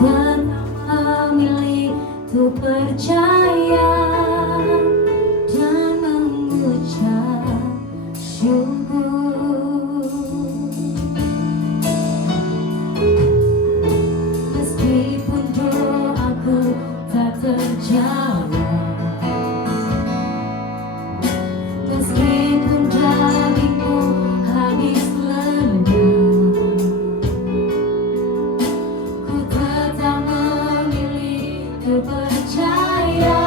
tetap memilih untuk percaya dan mengucap syukur. Meskipun doaku tak terjawab, meskipun dagingku habis lenyap, ku tetap memilih untuk percaya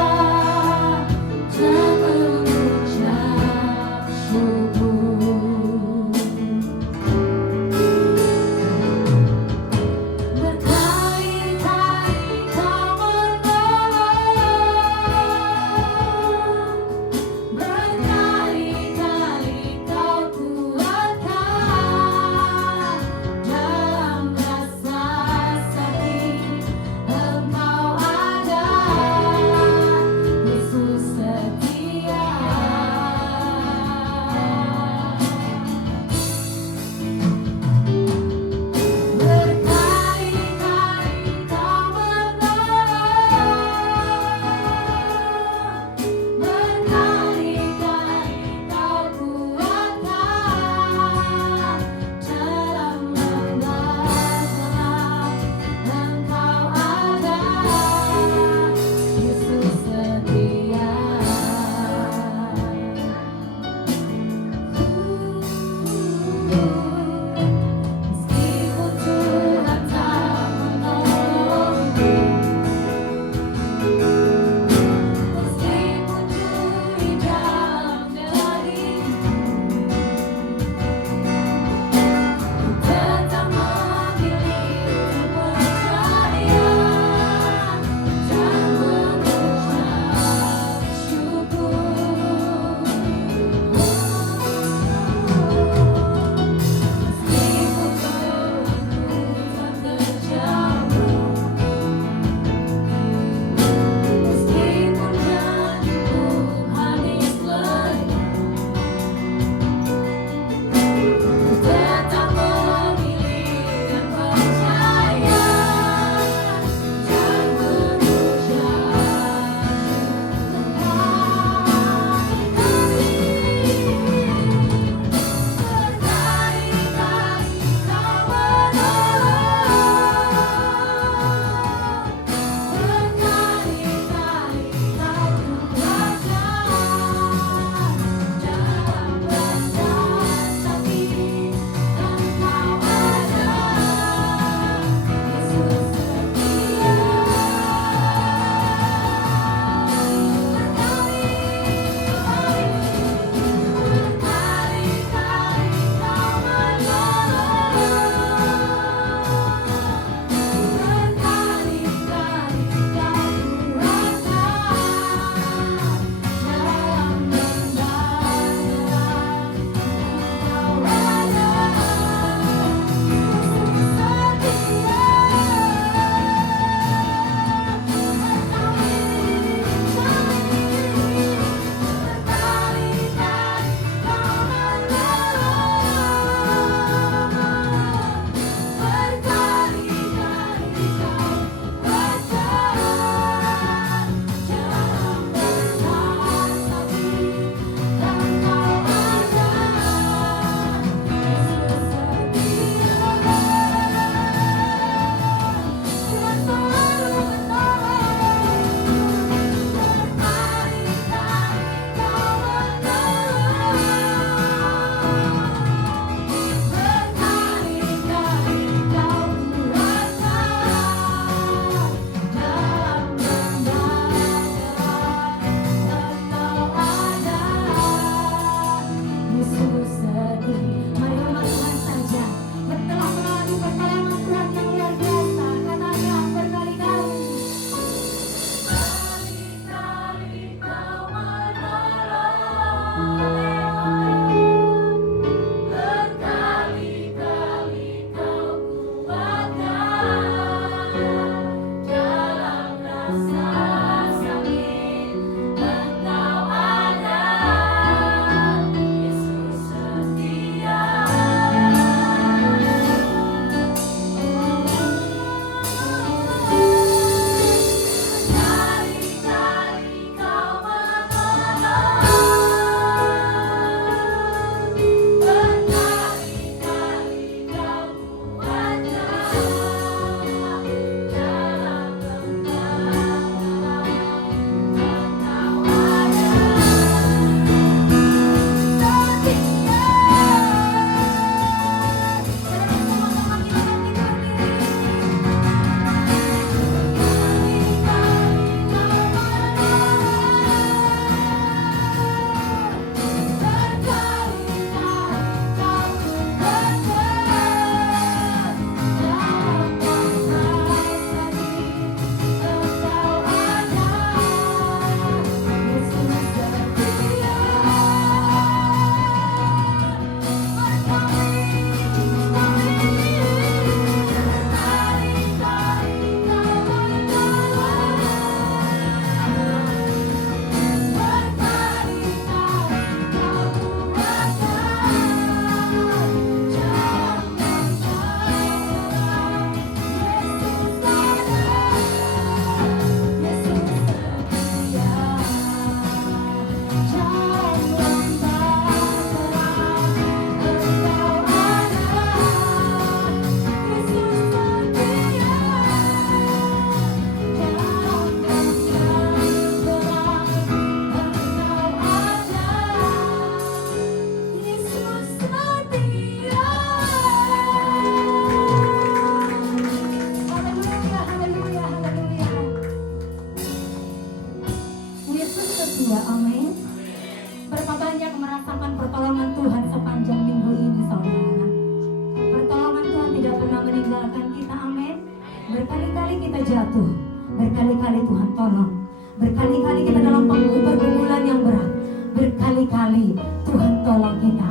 Berkali-kali kita jatuh, berkali-kali Tuhan tolong, berkali-kali kita dalam pergumulan yang berat, berkali-kali Tuhan tolong kita.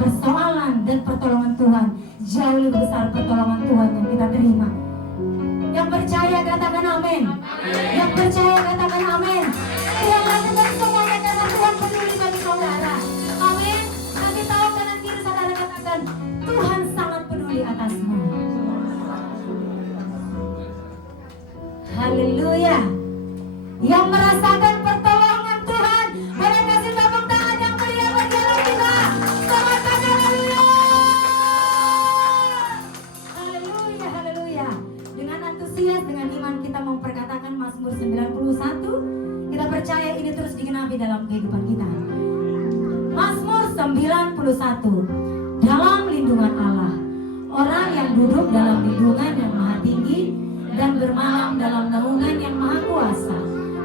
Persoalan dan pertolongan Tuhan jauh lebih besar pertolongan Tuhan yang kita terima. Yang percaya katakan amin. Yang percaya katakan amin. Tuhan lakukan semuanya karena Tuhan peduli bagi saudara. Amin. Nanti tahu kanan kiri saudara katakan Tuhan sangat peduli atasmu. Haleluya. Yang merasakan pertolongan Tuhan, boleh kasih tepuk tangan yang meriah bagi Allah kita. Selamat haleluya. Haleluya, haleluya. Dengan antusias, dengan iman kita memperkatakan Mazmur 91. Kita percaya ini terus digenapi dalam kehidupan kita. Mazmur 91. Dalam lindungan Allah, orang yang duduk dalam lindungan yang maha tinggi dan bermalam dalam naungan yang maha kuasa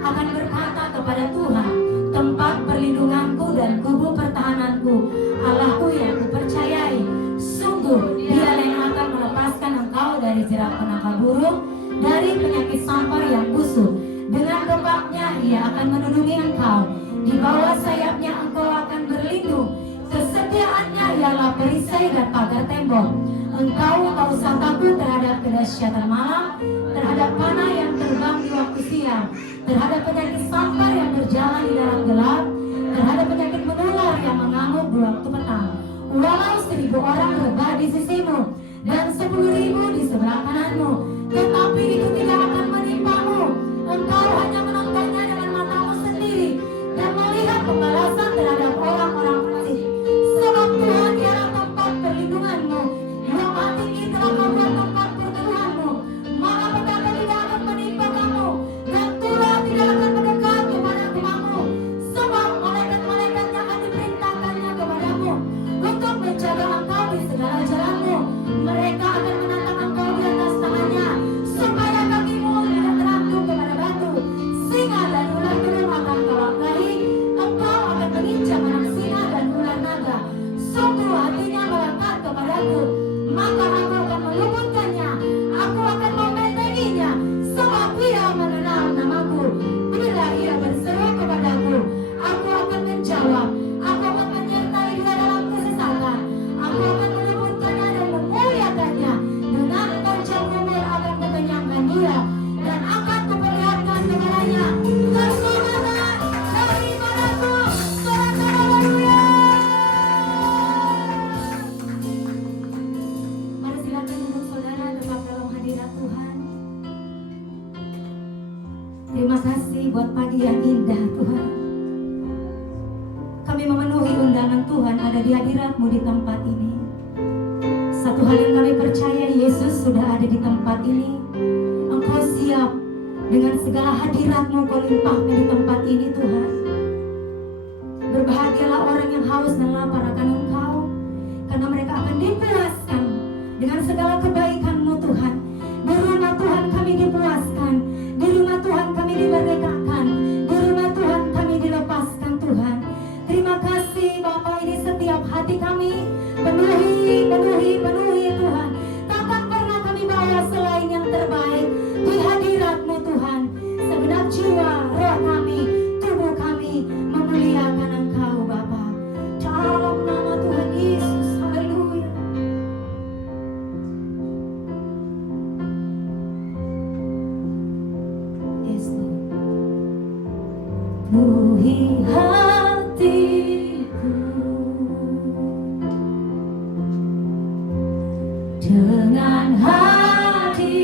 akan berkata kepada Tuhan, tempat perlindunganku dan kubu pertahananku, Allahku yang kupercayai. Sungguh Dialah yang akan melepaskan engkau dari jerat penangkal burung, dari penyakit sampar yang busuk. Dengan gebaknya Ia akan melindungi engkau, di bawah sayapnya engkau akan berlindung. Kesetiaannya ialah perisai dan pagar tembok. Engkau tak usah takut terhadap kedahsyatan malam, terhadap panah yang terbang di waktu siang, terhadap penyakit sampar yang berjalan di dalam gelap, terhadap penyakit menular yang mengamuk di waktu petang. Walau 1000 orang rebah di sisimu dan 10.000 di sebelah kananmu, tetapi itu tidak akan menimpamu. Engkau hanya menontonnya dengan matamu sendiri dan melihat pembalasan terhadap orang-orang fasik. Sebab Tuhan ialah tempat perlindunganmu, yang maha tinggi telah membuat tempat perteduhanmu. Maka petaka tidak akan menimpa kamu, dan tulah tidak akan mendekat kepada rumahmu. Sebab malaikat-malaikatnya akan diperintahkannya kepadamu untuk menjaga engkau di segala jalanmu. Mereka akan menatang engkau di atas tangannya, supaya kakimu tidak terangkum kepada batu. Singa dan ular kudung akan kau langkahi. Engkau akan menginjak anak singa dan ular naga. Sungguh hatinya melekat kepadaku, maka aku akan meluputkannya. Aku akan membentenginya, sebab Ia mengenal namaku. Bila Ia berseru kepadaku, aku akan menjawab. Aku akan menyertai Dia dalam kesesatan. Aku akan meluputkannya dan memuliakannya. Dengan gonjang umur akan kukenyangkan Dia, dan akan kuperlihatkan kepadanya keselamatan daripadaku. Sorak haleluya. Mari silakan untuk saudara tetap dalam hadirat Tuhan. Terima kasih buat pagi yang indah Tuhan. Kami memenuhi undangan Tuhan ada di hadirat-Mu di tempat ini. Satu hal yang kami percaya, Yesus sudah ada di tempat ini. Engkau siap dengan segala hadirat-Mu, Kau limpahkan di tempat ini Tuhan. Berbahagialah orang yang haus dan lapar akan Engkau, karena mereka akan dipuaskan dengan segala kebaikan-Mu Tuhan. Di rumah Tuhan kami dipuaskan, di rumah Tuhan kami dimerdekakan, di rumah Tuhan kami dilepaskan Tuhan. Terima kasih Bapa, ini setiap hati kami penuhi Tuhan. Takkan pernah kami bawa selain yang terbaik di hadirat-Mu Tuhan. Segenap jiwa, roh kami, tubuh kami memuliakan Engkau Bapa. Dalam nama Tuhan Yesus, haleluya. Yes, Lord. Penuhi hatiku dengan hadir-Mu.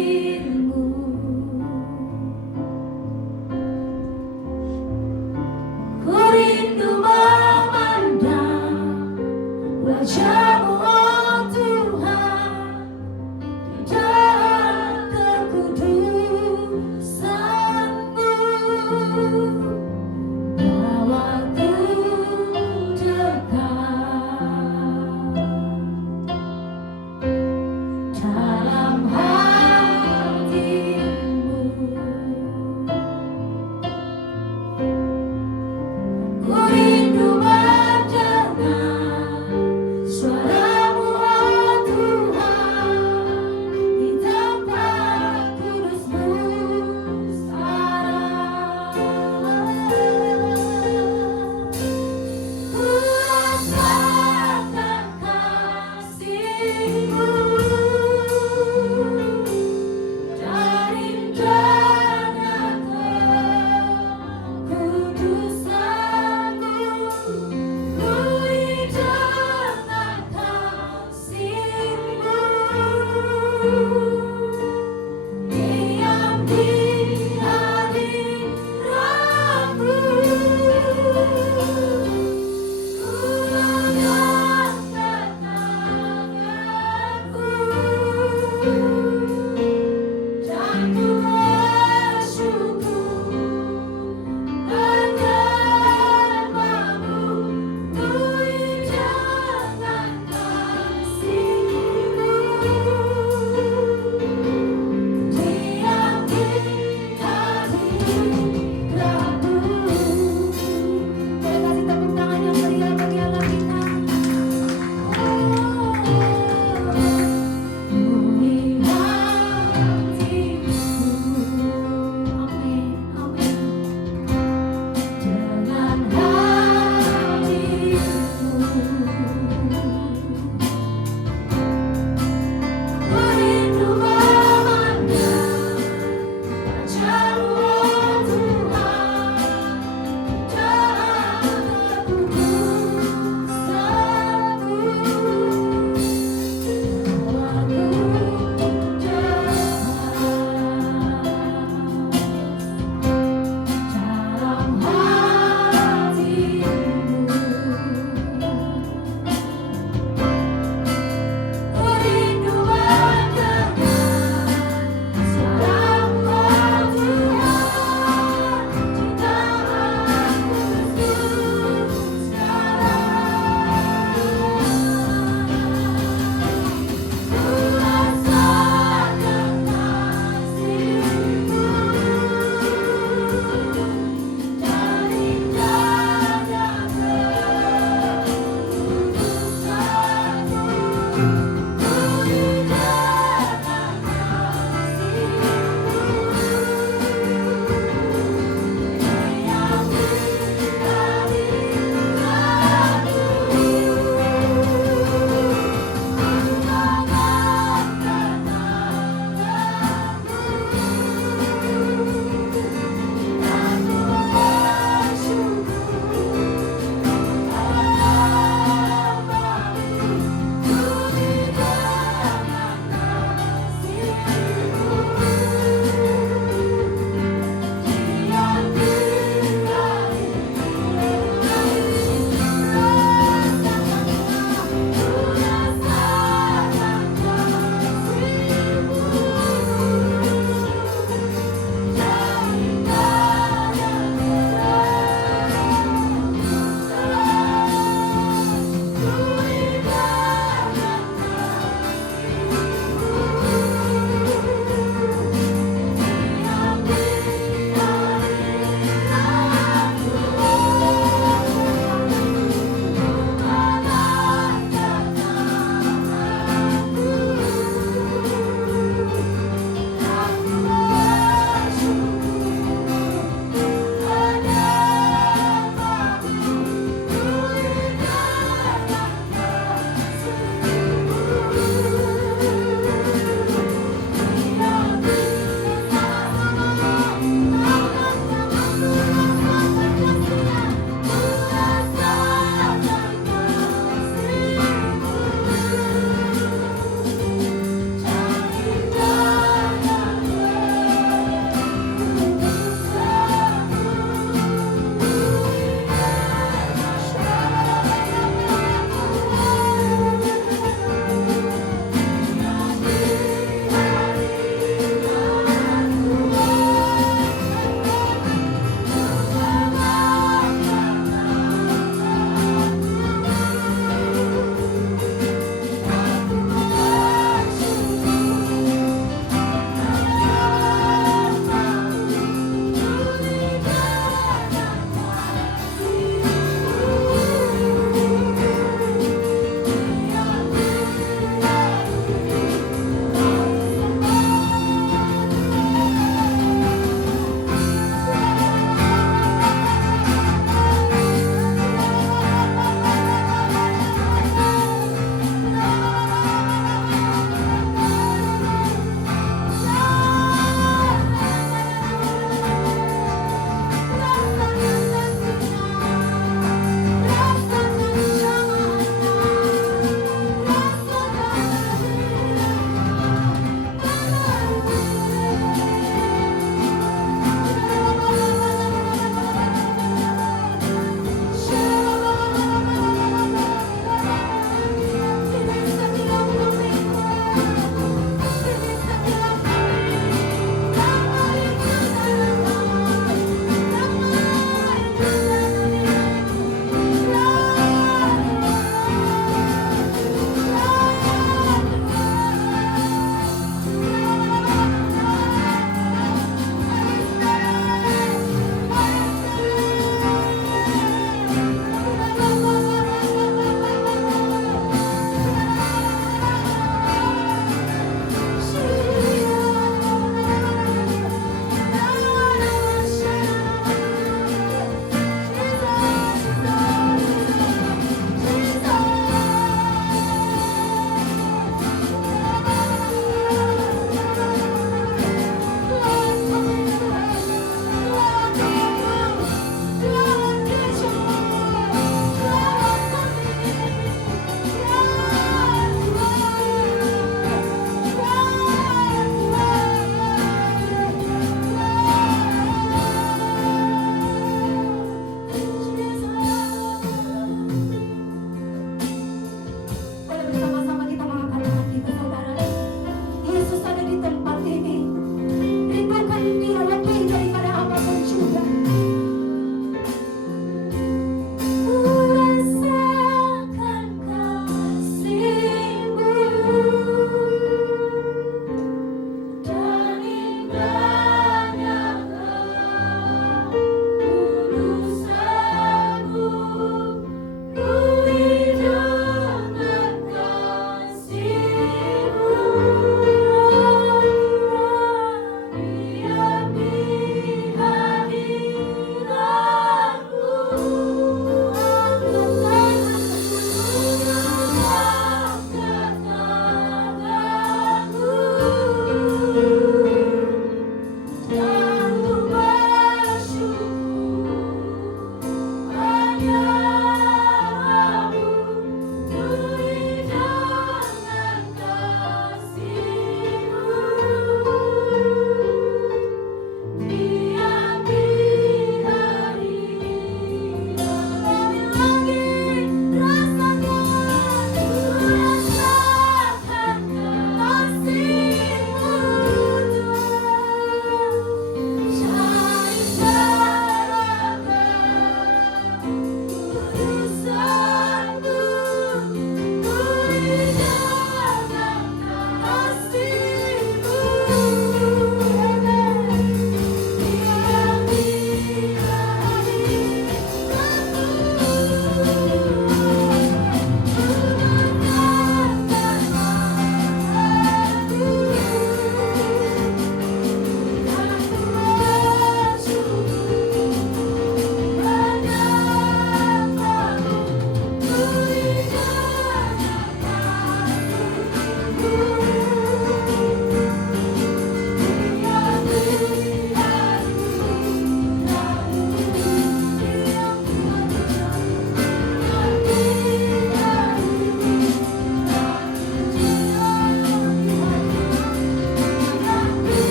Ku rindu memandang wajah-Mu, oh Tuhan, di dalam kekudusan-Mu. Bawaku dekat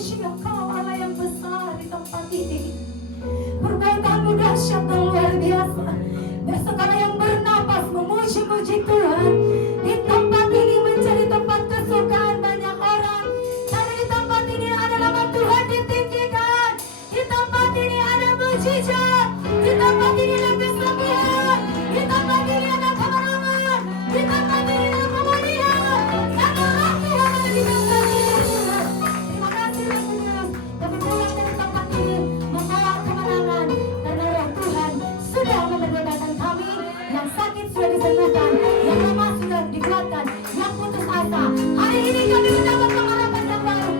memuji Engkau Allah yang besar di tempat ini. Perbuatanmu dahsyat dan luar biasa. Biar segala yang bernapas memuji-muji Tuhan. Di tempat ini menjadi tempat kesukaan banyak orang. Karena di tempat ini ada nama Tuhan ditinggikan. Di tempat ini ada mujizat. Di tempat ini ada kesembuhan. Di tempat ini ada kemenangan. Di tempat ini ada kemuliaan. Karena roh Tuhan ada di tempat ini. Terima kasih Roh Kudus. Kami pulang dari tempat ini membawa kemenangan. Karena roh Tuhan sudah memerdekakan kami. Yang sakit sudah disembuhkan. Yang lemah sudah dikuatkan. Yang putus asa. Hari ini kami mendapat pengharapan yang baru.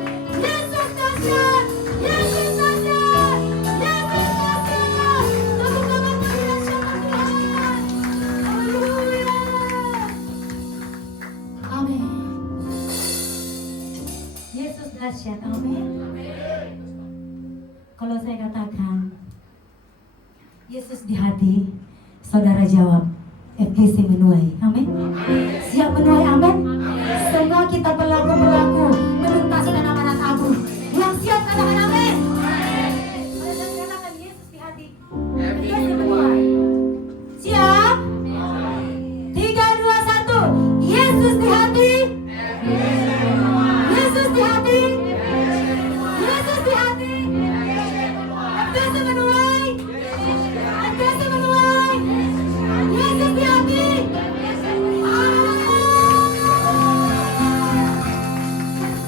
Yesus dahsyat. Yesus dahsyat. Yesus dahsyat. Tepuk tangan bagi dahsyatnya Tuhan. Haleluya. Amin. Yesus dahsyat. Amin. Kalau saya katakan Yesus di hati, saudara jawab FGC menuai. Amin. Siap menuai. Amin. Semua kita pelaku-pelaku menuntaskan amanat agung. Yang siap katakan amin. Kalau saya katakan Yesus di hati, FGC menuai. Siap? 3, 2, 1. Yesus di hati. Yesus di hati. Yesus di hati. FGC menuai. FGC menuai. Yesus di hati.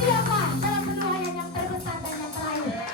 Siapa dalam penuaian yang terbesar dan yang terakhir?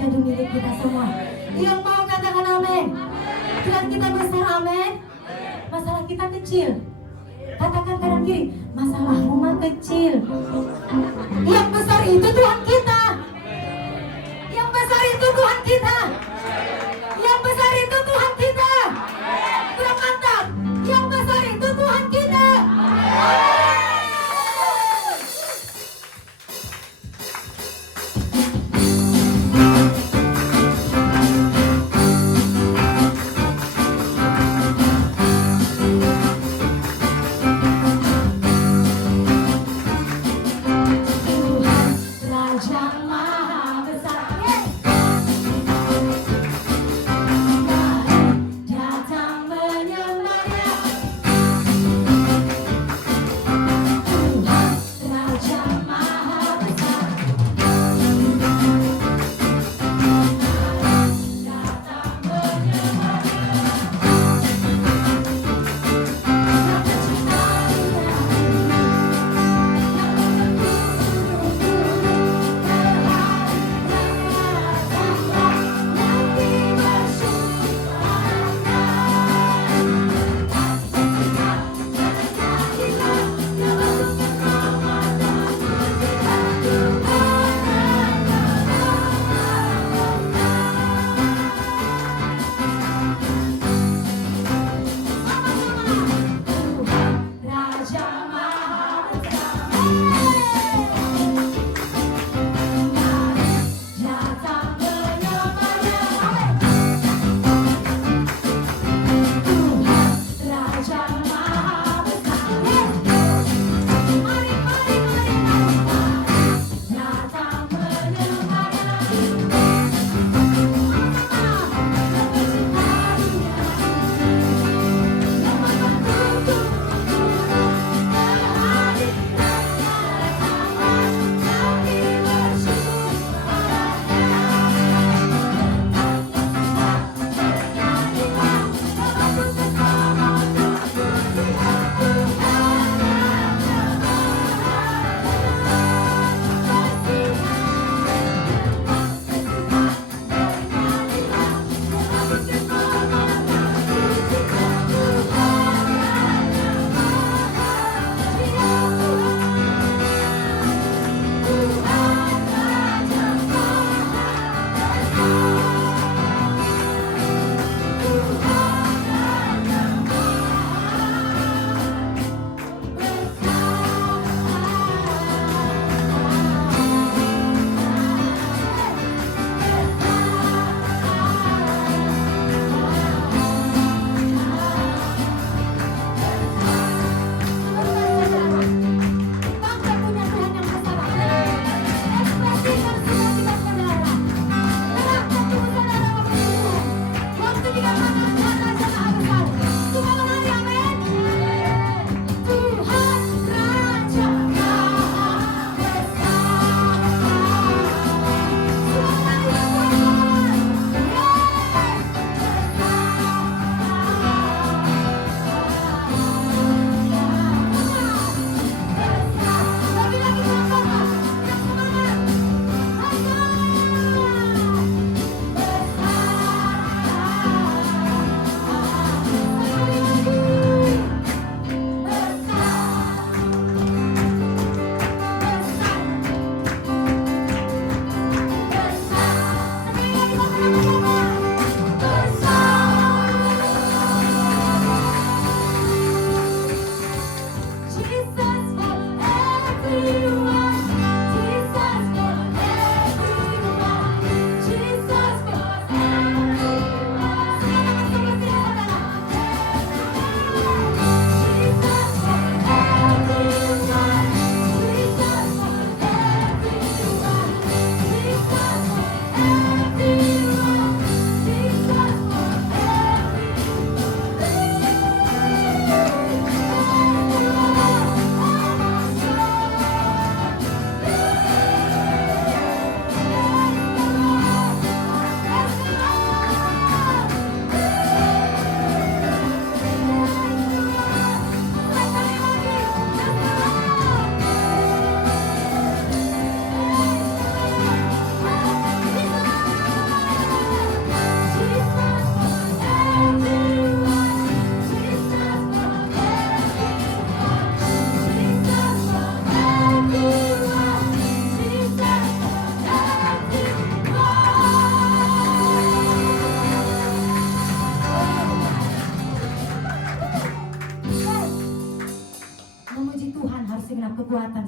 menjadi milik kita semua. Yang mau katakan amin. Tuhan kita besar, amin. Masalah kita kecil. Katakan kanan kiri, masalahmu mah kecil. Yang besar itu Tuhan kita. Yang besar itu Tuhan kita. Yang besar itu Tuhan kita. Kurang mantap. Yang besar itu Tuhan kita. Tuhan Raja Maha Besar.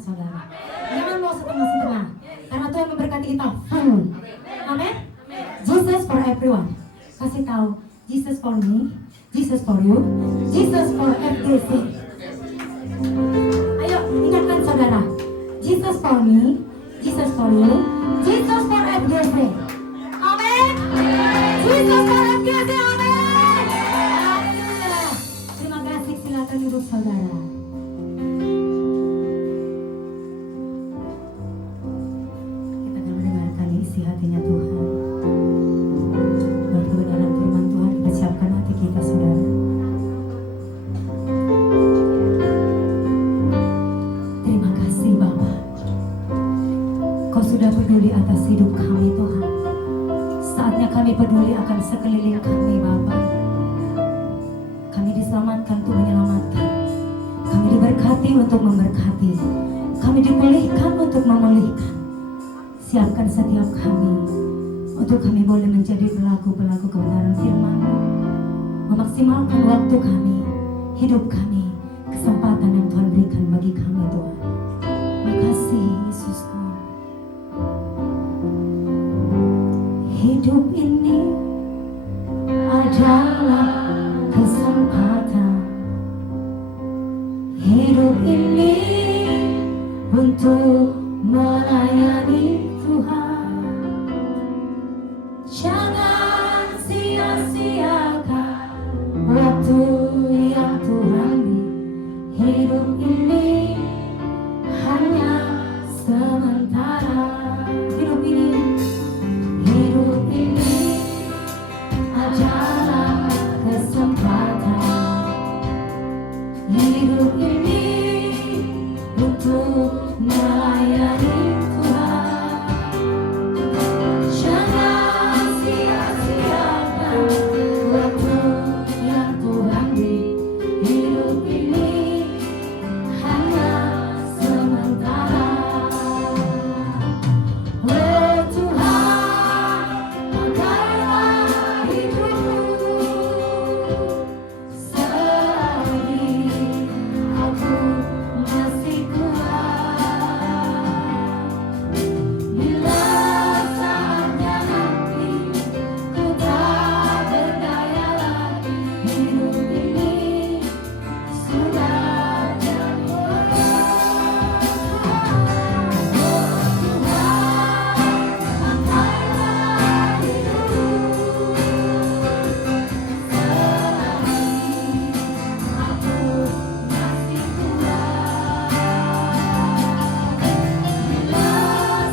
saudara. Jangan mau setengah-setengah. Karena Tuhan memberkati kita full. Amin. Jesus for everyone. Kasih tahu, Jesus for me, Jesus for you, Jesus for FGC. Ayo ingatkan saudara, Jesus for me, Jesus for you, Jesus for FGC. Amin. Jesus for FGC. Amin. Haleluya. Terima kasih, silakan duduk saudara. Kita akan mendengarkan isi hatinya Tuhan. Buat kebenaran firman Tuhan, kita siapkan hati kita saudara. Terima kasih Bapa. Kau sudah peduli atas hidup kami Tuhan. Saatnya kami peduli akan sekeliling kami Bapa. Kami diselamatkan untuk menyelamatkan. Kami diberkati untuk memberkati. Kami dipulihkan untuk memulihkan. Siapkan setiap kami untuk kami boleh menjadi pelaku-pelaku kebenaran firman-Mu. Memaksimalkan waktu kami, hidup kami, kesempatan yang Tuhan berikan bagi kami Tuhan. Terima kasih Yesusku. Hidup ini adalah kesempatan. Hidup ini untuk melayani Tuhan. Jangan sia-siakan waktu yang Tuhan beri. Hidup ini hanya sementara. Hidup ini adalah kesempatan. Hidup ini untuk melayani Tuhan. Jangan sia-siakan waktu yang Tuhan beri. Hidup ini hanya sementara. Oh Tuhan, pakailah hidupku. Selagi aku masih kuat. Bila saatnya nanti ku tak berdaya lagi. Hidup ini sudah jadi berat. Oh Tuhan, pakailah hidupku. Selagi aku masih kuat. Bila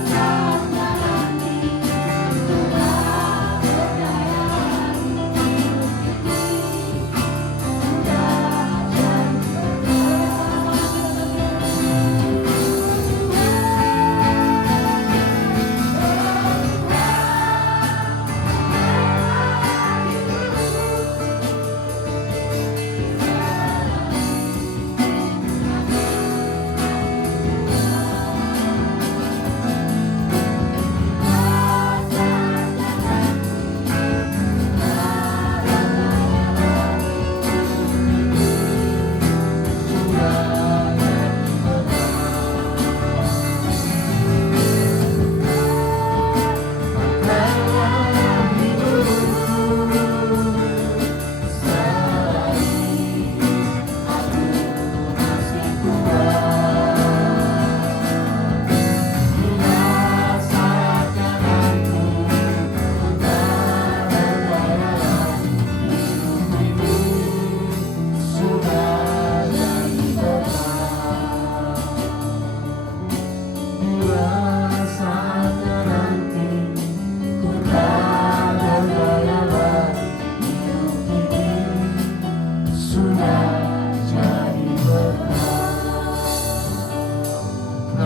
saatnya nanti ku tak berdaya lagi.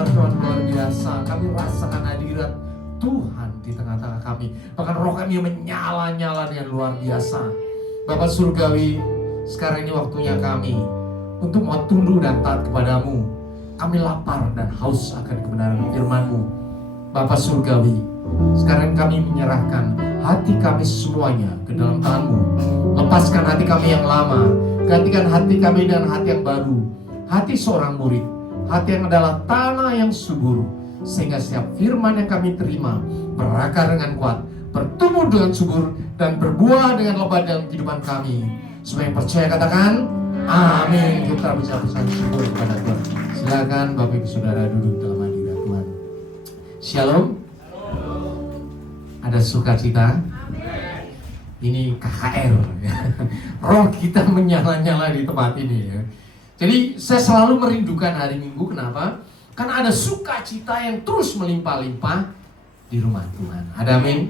Tuhan luar biasa, kami rasakan hadirat Tuhan di tengah-tengah kami. Bahkan roh kami menyala-nyala dengan luar biasa. Bapak Surgawi, sekarang ini waktunya kami untuk mau tunduk dan taat kepadamu. Kami lapar dan haus akan kebenaran firman-Mu. Bapak Surgawi, sekarang kami menyerahkan hati kami semuanya ke dalam tangan-Mu. Lepaskan hati kami yang lama, gantikan hati kami dengan hati yang baru. Hati seorang murid, hati yang adalah tanah yang subur, sehingga setiap firman yang kami terima berakar dengan kuat, bertumbuh dengan subur, dan berbuah dengan lebat dalam kehidupan kami. Semua yang percaya katakan amin. Kita bisa pesan syukur kepada Tuhan. Silakan Bapak Ibu Saudara duduk dalam hadirat Tuhan. Shalom. Ada sukacita. Ini KKR. Roh kita menyala-nyala di tempat ini ya. Jadi saya selalu merindukan hari Minggu. Kenapa? Karena ada sukacita yang terus melimpah-limpah di rumah Tuhan. Ada amin?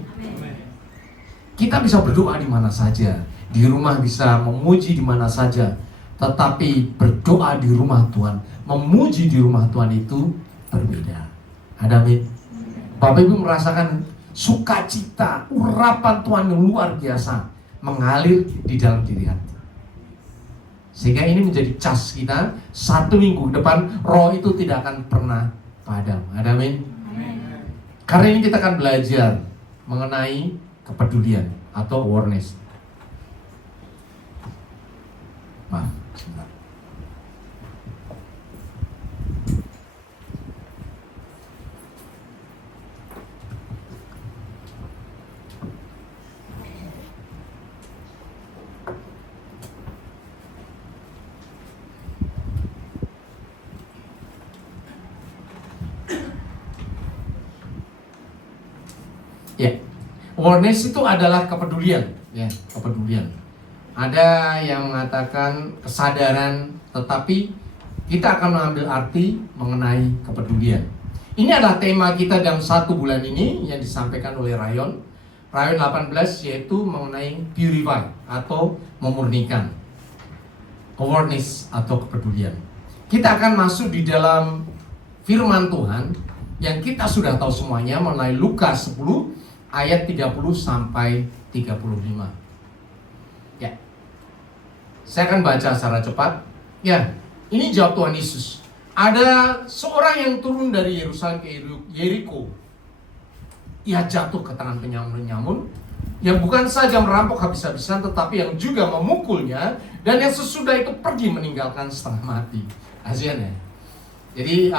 Kita bisa berdoa di mana saja. Di rumah bisa memuji di mana saja. Tetapi berdoa di rumah Tuhan, memuji di rumah Tuhan itu berbeda. Ada amin? Bapak Ibu merasakan sukacita, urapan Tuhan yang luar biasa mengalir di dalam diri hati. Sehingga ini menjadi cas kita. 1 minggu ke depan roh itu tidak akan pernah padam. Ada amin? Karena ini kita akan belajar mengenai kepedulian atau awareness. Maaf, sebentar. Ya, awareness itu adalah kepedulian, ya, kepedulian. Ada yang mengatakan kesadaran, tetapi kita akan mengambil arti mengenai kepedulian. Ini adalah tema kita dalam 1 bulan ini yang disampaikan oleh Rayon 18, yaitu mengenai purify atau memurnikan. Awareness atau kepedulian. Kita akan masuk di dalam firman Tuhan yang kita sudah tahu semuanya mengenai Lukas 10 ayat 30 sampai 35. Ya. Saya akan baca secara cepat. Ya, ini jawab Tuhan Yesus. Ada seorang yang turun dari Yerusalem ke Yeriko. Ia jatuh ke tangan penyamun-penyamun yang bukan saja merampok habis-habisan, tetapi yang juga memukulnya, dan yang sesudah itu pergi meninggalkan setengah mati. Kasihan ya. Jadi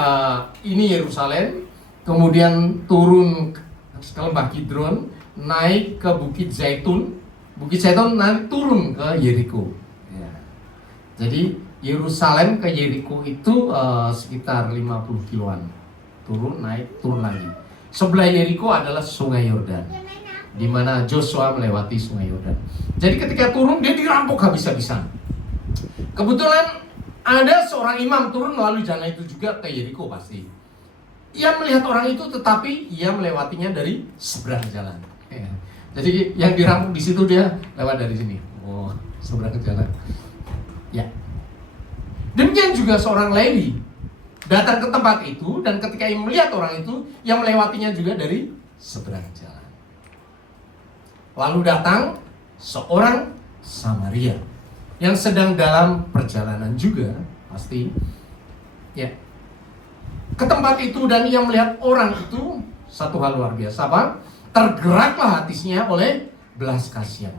ini Yerusalem, kemudian turun ke lembah Kidron, naik ke Bukit Zaitun. Bukit Zaitun nanti turun ke Yeriko. Ya. Jadi Yerusalem ke Yeriko itu sekitar 50 kiloan. Turun, naik, turun lagi. Sebelah Yeriko adalah Sungai Yordan, di mana Joshua melewati Sungai Yordan. Jadi ketika turun, dia dirampok habis-habisan. Kebetulan ada seorang imam turun melalui jalan itu juga ke Yeriko pasti. Ia melihat orang itu, tetapi ia melewatinya dari seberang jalan. Ya. Jadi yang dirampok di situ dia lewat dari sini. Oh, seberang jalan. Ya. Demikian juga seorang Lewi datang ke tempat itu, dan ketika ia melihat orang itu, ia melewatinya juga dari seberang jalan. Lalu datang seorang Samaria yang sedang dalam perjalanan juga, pasti. Ya. Ke tempat itu, dan ia melihat orang itu, satu hal luar biasa, apa? Tergeraklah hatinya oleh belas kasihan.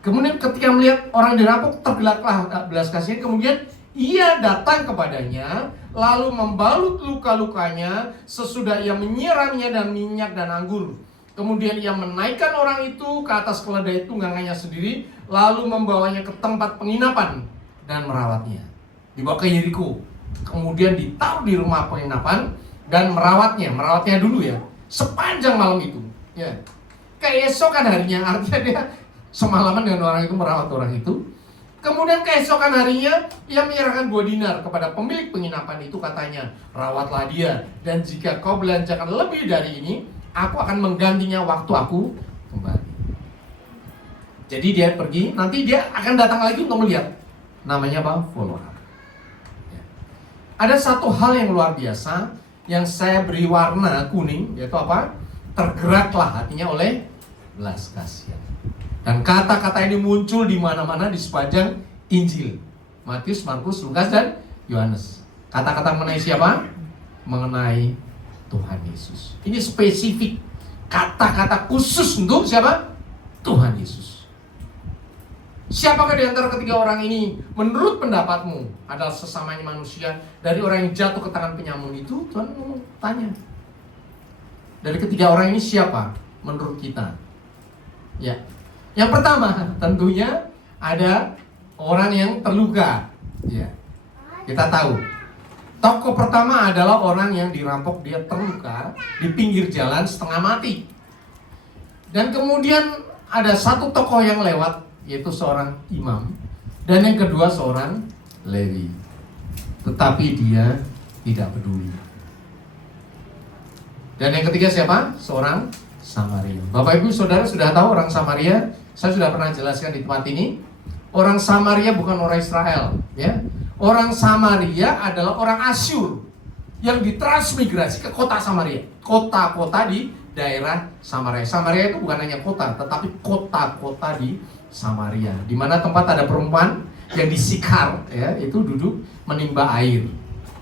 Kemudian ketika melihat orang dirampok, tergeraklah belas kasihan. Kemudian ia datang kepadanya, lalu membalut luka-lukanya, sesudah ia menyiramnya dan minyak dan anggur. Kemudian ia menaikkan orang itu ke atas keledai tunggangannya sendiri, lalu membawanya ke tempat penginapan dan merawatnya. Dibawa ke Yeriko. Kemudian ditaruh di rumah penginapan dan merawatnya dulu ya, sepanjang malam itu. Ya. Keesokan harinya, artinya dia semalaman dengan orang itu, merawat orang itu. Kemudian keesokan harinya ia menyerahkan 2 dinar kepada pemilik penginapan itu, katanya, rawatlah dia, dan jika kau belanjakan lebih dari ini, aku akan menggantinya waktu aku kembali. Jadi dia pergi, nanti dia akan datang lagi untuk melihat. Namanya apa? Follow up. Ada satu hal yang luar biasa yang saya beri warna kuning, yaitu apa? Tergeraklah hatinya oleh belas kasihan. Dan kata-kata ini muncul di mana-mana di sepanjang Injil. Matius, Markus, Lukas, dan Yohanes. Kata-kata mengenai siapa? Mengenai Tuhan Yesus. Ini spesifik. Kata-kata khusus untuk siapa? Tuhan Yesus. Siapakah di antara ketiga orang ini menurut pendapatmu adalah sesamanya manusia dari orang yang jatuh ke tangan penyamun itu? Tuhan ngomong, tanya. Dari ketiga orang ini siapa menurut kita? Ya. Yang pertama tentunya ada orang yang terluka. Ya. Kita tahu. Tokoh pertama adalah orang yang dirampok, dia terluka di pinggir jalan setengah mati. Dan kemudian ada satu tokoh yang lewat, yaitu seorang imam, dan yang kedua seorang Lewi. Tetapi dia tidak peduli. Dan yang ketiga siapa? Seorang Samaria. Bapak Ibu Saudara sudah tahu orang Samaria? Saya sudah pernah jelaskan di tempat ini. Orang Samaria bukan orang Israel, ya. Orang Samaria adalah orang Asyur yang ditransmigrasi ke kota Samaria. Kota-kota di daerah Samaria. Samaria itu bukan hanya kota, tetapi kota-kota di Samaria, di mana tempat ada perempuan yang disikar, ya, itu duduk menimba air.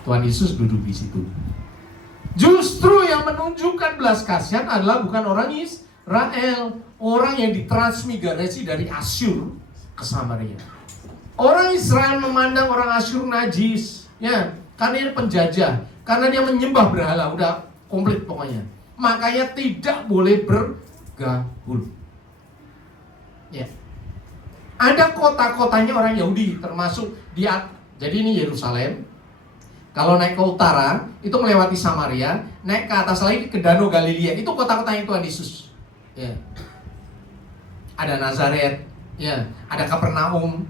Tuhan Yesus duduk di situ. Justru yang menunjukkan belas kasihan adalah bukan orang Israel, orang yang ditransmigrasi dari Asyur ke Samaria. Orang Israel memandang orang Asyur najis, ya, karena dia penjajah, karena dia menyembah berhala, udah komplit pokoknya. Makanya tidak boleh bergaul. Ya. Ada kota-kotanya orang Yahudi, termasuk jadi ini Yerusalem. Kalau naik ke utara, itu melewati Samaria, naik ke atas lagi ke Danau Galilea, itu kota-kotanya Tuhan Yesus. Ya. Ada Nazaret, ya, ada Kapernaum.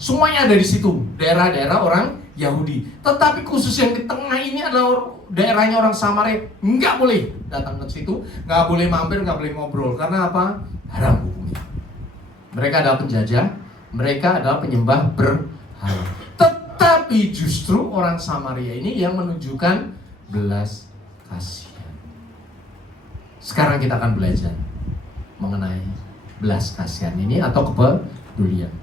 Semuanya ada di situ, daerah-daerah orang Yahudi. Tetapi khusus yang di tengah ini adalah daerahnya orang Samaria. Nggak boleh datang ke situ, nggak boleh mampir, nggak boleh ngobrol. Karena apa? Haram hukumnya. Mereka adalah penjajah, mereka adalah penyembah berhala. Tetapi justru orang Samaria ini yang menunjukkan belas kasihan. Sekarang kita akan belajar mengenai belas kasihan ini atau kepedulian.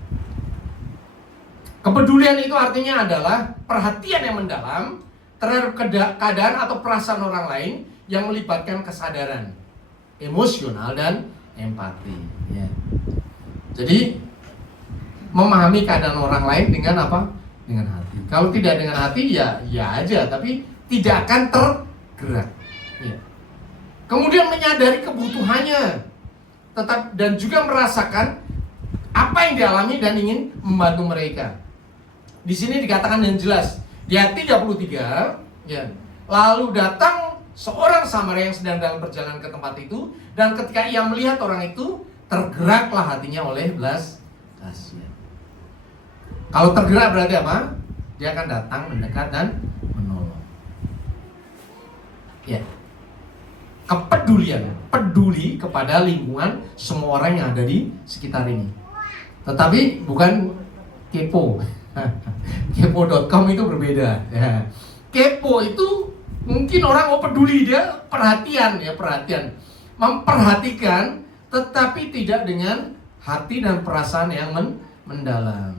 Kepedulian itu artinya adalah perhatian yang mendalam terhadap keadaan atau perasaan orang lain yang melibatkan kesadaran emosional dan empati. Ya. Jadi memahami keadaan orang lain dengan apa? Dengan hati. Kalau tidak dengan hati ya aja, tapi tidak akan tergerak. Ya. Kemudian menyadari kebutuhannya, tetap dan juga merasakan apa yang dialami dan ingin membantu mereka. Di sini dikatakan dengan jelas di ayat 33, ya. Lalu datang seorang Samaria yang sedang dalam perjalanan ke tempat itu, dan ketika ia melihat orang itu, tergeraklah hatinya oleh belas kasihan. Kalau tergerak berarti apa? Dia akan datang, mendekat dan menolong. Ya. Kepedulian, peduli kepada lingkungan semua orang yang ada di sekitar ini. Tetapi bukan kepo. Kepo.com itu berbeda, ya. Kepo itu mungkin orang peduli, dia perhatian, ya, perhatian, memperhatikan, tetapi tidak dengan hati dan perasaan yang mendalam.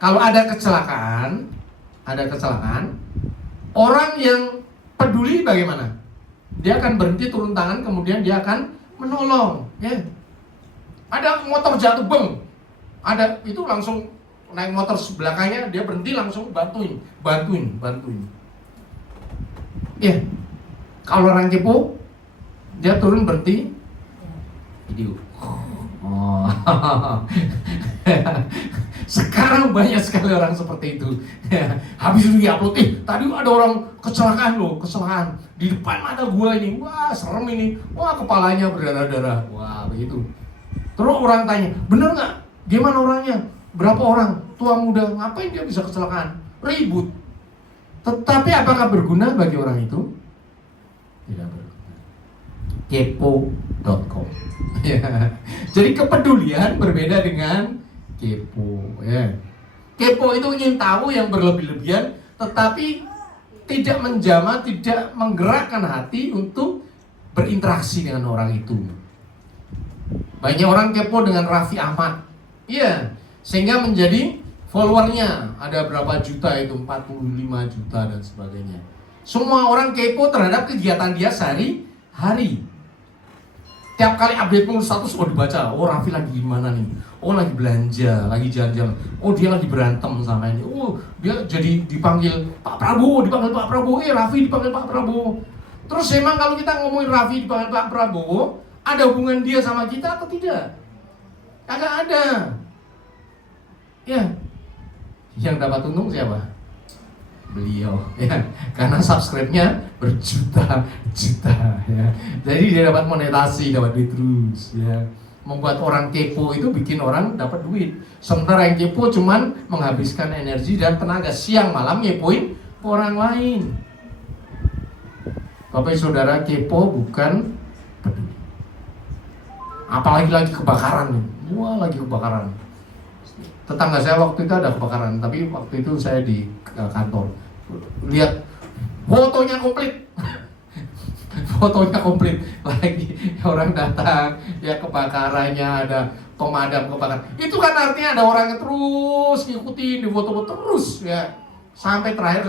Kalau ada kecelakaan, orang yang peduli bagaimana? Dia akan berhenti, turun tangan, kemudian dia akan menolong, ya. Ada motor jatuh, ada itu langsung naik motor sebelakangnya, dia berhenti langsung bantuin. Ya, kalau orang kepo, dia turun berhenti, video. Oh. Sekarang banyak sekali orang seperti itu. Habis itu diupload, tadi ada orang kecelakaan di depan mata gua ini, wah serem ini, wah kepalanya berdarah-darah, wah begitu. Terus orang tanya, bener nggak? Gimana orangnya? Berapa orang? Tua muda, ngapain dia bisa kecelakaan? Ribut. Tetapi apakah berguna bagi orang itu? Tidak berguna. Kepo.com. Jadi kepedulian berbeda dengan kepo. Ya. Kepo itu ingin tahu yang berlebih-lebihan, tetapi tidak menjamah, tidak menggerakkan hati untuk berinteraksi dengan orang itu. Banyak orang kepo dengan Raffi Ahmad. Iya. Sehingga menjadi followernya ada berapa juta itu, 45 juta dan sebagainya. Semua orang kepo terhadap kegiatan dia sehari-hari. Tiap kali update pengurus status dibaca, oh Raffi lagi gimana nih? Oh lagi belanja, lagi jalan-jalan. Oh dia lagi berantem sama ini. Oh dia jadi dipanggil Pak Prabowo, Raffi dipanggil Pak Prabowo. Terus emang kalau kita ngomongin Raffi dipanggil Pak Prabowo, ada hubungan dia sama kita atau tidak? Kagak ada. Ya, yang dapat untung siapa? Beliau, ya, karena subscribe-nya berjuta-juta, ya. Jadi dia dapat monetasi, dapat duit terus, ya. Membuat orang kepo itu bikin orang dapat duit. Sementara yang kepo cuman menghabiskan energi dan tenaga siang malam ngepoin orang lain. Bapak saudara, kepo bukan peduli. Apalagi lagi kebakaran nih. Wah, lagi kebakaran. Tetangga saya waktu itu ada kebakaran, tapi waktu itu saya di kantor. Lihat fotonya komplit. Fotonya komplit. Lagi orang datang, ya kebakarannya ada pemadam kebakaran. Itu kan artinya ada orang yang terus ngikutin di foto-foto terus ya. Sampai terakhir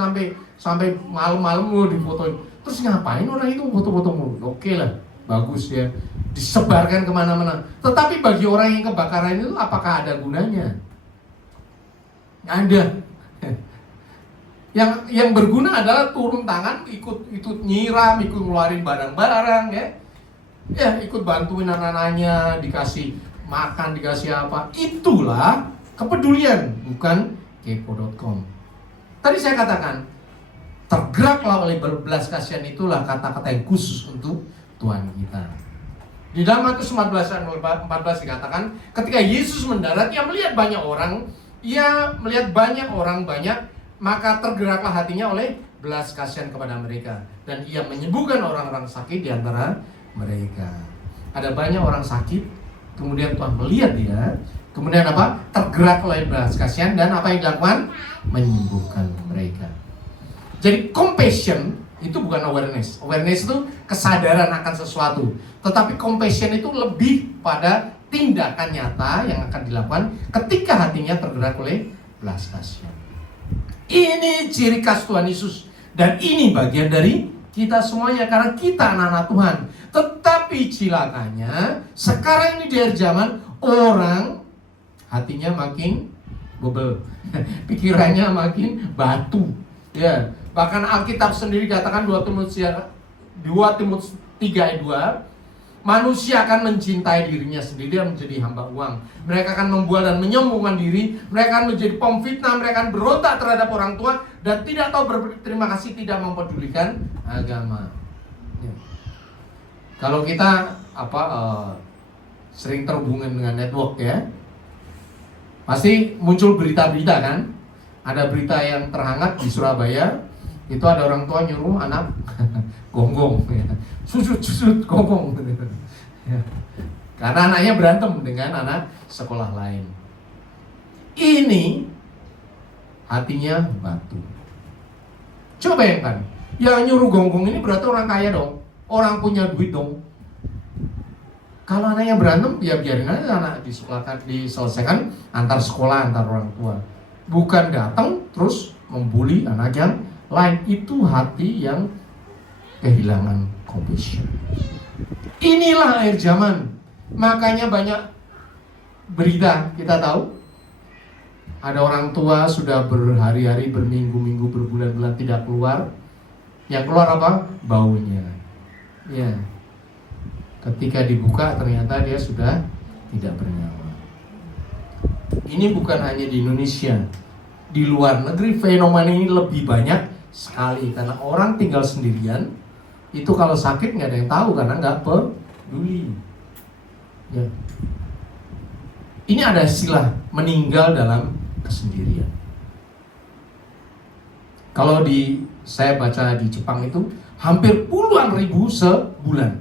sampai malam-malam lu difotoin. Terus ngapain orang itu foto-foto mulu? Oke lah, bagus ya. Disebarkan kemana-mana. Tetapi bagi orang yang kebakaran itu apakah ada gunanya? Nggak ada. Yang berguna adalah turun tangan, ikut nyiram, ikut ngeluarin barang-barang ya. Ya, ikut bantuin anak-anaknya, dikasih makan, dikasih apa. Itulah kepedulian, bukan kepo.com. Tadi saya katakan, tergeraklah oleh belas kasihan, itulah kata-kata yang khusus untuk Tuhan kita. Di dalam Matius 14 dikatakan, ketika Yesus mendarat, ia melihat banyak orang banyak, maka tergeraklah hatinya oleh belas kasihan kepada mereka, dan ia menyembuhkan orang-orang sakit di antara mereka. Ada banyak orang sakit, kemudian Tuhan melihat dia, kemudian apa? Tergerak oleh belas kasihan, dan apa yang dilakukan? Menyembuhkan mereka. Jadi compassion itu bukan awareness. Awareness itu kesadaran akan sesuatu. Tetapi compassion itu lebih pada tindakan nyata yang akan dilakukan ketika hatinya tergerak oleh belas kasihan. Ini ciri khas Tuhan Yesus. Dan ini bagian dari kita semuanya, karena kita anak-anak Tuhan. Tetapi cilakanya, sekarang ini di akhir zaman, orang hatinya makin bebel, pikirannya makin batu. Ya, bahkan Alkitab sendiri katakan 2 Timotius 3 ayat 2, manusia akan mencintai dirinya sendiri dan menjadi hamba uang. Mereka akan membual dan menyombongkan diri. Mereka akan menjadi pemfitnah. Mereka akan berontak terhadap orang tua dan tidak tahu berterima kasih, tidak mempedulikan agama. Ya. Kalau kita sering terhubung dengan network ya, pasti muncul berita-berita kan. Ada berita yang terhangat di Surabaya. Itu ada orang tua nyuruh anak gonggong, ya. Susut gonggong, ya. Karena anaknya berantem dengan anak sekolah lain. Ini hatinya batu. Coba bayangkan, yang nyuruh gonggong ini berarti orang kaya dong, orang punya duit dong. Kalau anaknya berantem, ya biarin aja anak diselesaikan antar sekolah, antar orang tua. Bukan datang terus membuli anak yang lain. Itu hati yang kehilangan compassion. Inilah akhir zaman. Makanya banyak berita kita tahu. Ada orang tua sudah berhari-hari, berminggu-minggu, berbulan-bulan tidak keluar. Yang keluar apa? Baunya. Ya. Ketika dibuka ternyata dia sudah tidak bernyawa. Ini bukan hanya di Indonesia. Di luar negeri fenomena ini lebih banyak sekali, karena orang tinggal sendirian. Itu kalau sakit nggak ada yang tahu karena nggak peduli. Ya. Ini ada istilah meninggal dalam kesendirian. Kalau saya baca di Jepang itu hampir puluhan ribu sebulan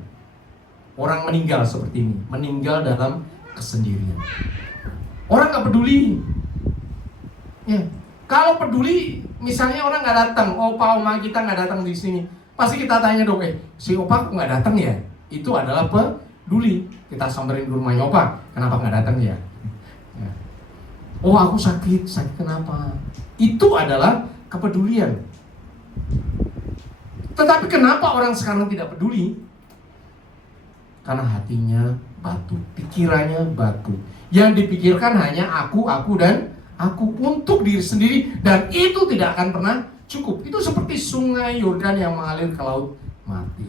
orang meninggal seperti ini, meninggal dalam kesendirian. Orang nggak peduli. Ya. Kalau peduli, misalnya orang nggak datang, opa oma kita nggak datang di sini, pasti kita tanya dong, si opa kok nggak datang ya? Itu adalah peduli. Kita samperin ke rumahnya, opa, kenapa nggak datang ya? Ya. Oh aku sakit kenapa? Itu adalah kepedulian. Tetapi kenapa orang sekarang tidak peduli? Karena hatinya batu, pikirannya batu. Yang dipikirkan hanya aku, dan aku untuk diri sendiri. Dan itu tidak akan pernah cukup. Itu seperti sungai Yordan yang mengalir ke laut mati.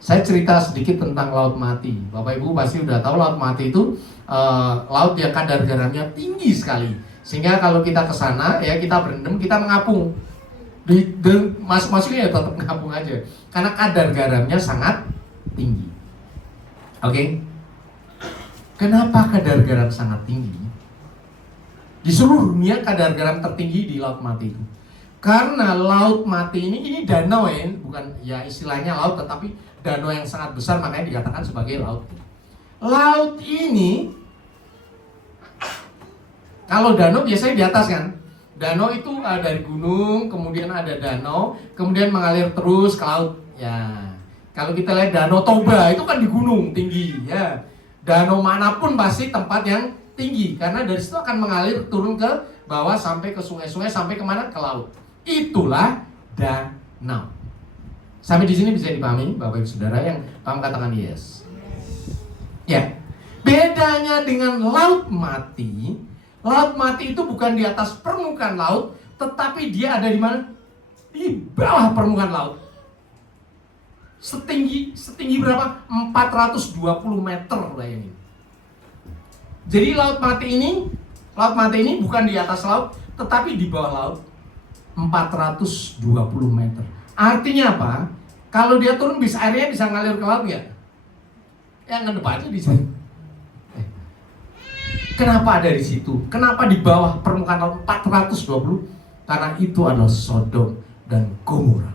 Saya cerita sedikit tentang laut mati. Bapak Ibu pasti udah tahu laut mati itu laut yang kadar garamnya tinggi sekali. Sehingga kalau kita ke sana ya kita berendam, kita mengapung. Masuk-masuknya ya tetap mengapung aja. Karena kadar garamnya sangat tinggi. Oke. Kenapa kadar garam sangat tinggi? Di seluruh dunia kadar garam tertinggi di laut mati itu. Karena laut mati ini danau ya, bukan ya istilahnya laut, tetapi danau yang sangat besar, makanya dikatakan sebagai laut. Laut ini, kalau danau biasanya di atas kan. Danau itu dari gunung, kemudian ada danau, kemudian mengalir terus ke laut. Ya, kalau kita lihat Danau Toba itu kan di gunung tinggi ya. Danau manapun pasti tempat yang tinggi, karena dari situ akan mengalir turun ke bawah sampai ke sungai-sungai, sampai kemana? Ke laut. Itulah danau. Sampai di sini bisa dipahami, Bapak Ibu Saudara yang paham katakan yes. Ya, bedanya dengan laut mati. Laut mati itu bukan di atas permukaan laut, tetapi dia ada di mana? Di bawah permukaan laut. Setinggi berapa? 420 meter, bayangin. Jadi laut mati ini bukan di atas laut, tetapi di bawah laut. 420 meter. Artinya apa? Kalau dia turun airnya bisa ngalir ke laut nggak? Ya nggak aja di sini. Kenapa ada di situ? Kenapa di bawah permukaan laut 420? Karena itu adalah Sodom dan Gomora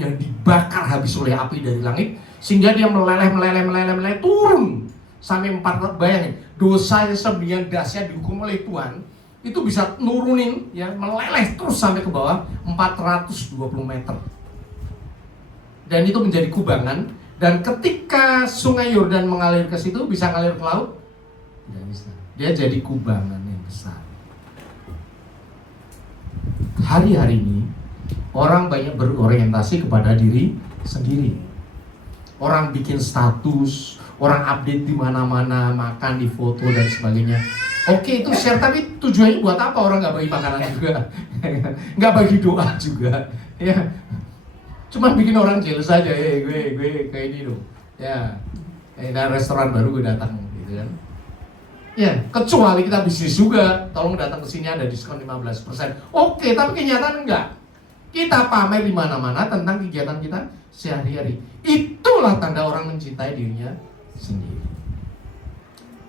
yang dibakar habis oleh api dari langit, sehingga dia meleleh turun sampai 400. Bayangin, dosa yang sebenarnya dahsyat dihukum oleh Tuhan itu bisa nurunin ya, meleleh terus sampai ke bawah 420 meter. Dan itu menjadi kubangan, dan ketika sungai Yordan mengalir ke situ, bisa ngalir ke laut? Tidak bisa. Dia jadi kubangan yang besar. Hari-hari ini orang banyak berorientasi kepada diri sendiri. Orang bikin status, orang update di mana-mana, makan, di foto dan sebagainya. Oke, itu share, tapi tujuannya buat apa? Orang nggak bagi makanan juga, nggak bagi doa juga, ya. Cuma bikin orang jealous aja, gue kayak ini loh, ya. Kayak restoran baru gue datang, gitu kan. Ya, kecuali kita bisnis juga, tolong datang ke sini ada diskon 15%. Oke, tapi kenyataan enggak. Kita pamer di mana-mana tentang kegiatan kita sehari-hari. Itulah tanda orang mencintai dirinya sendiri.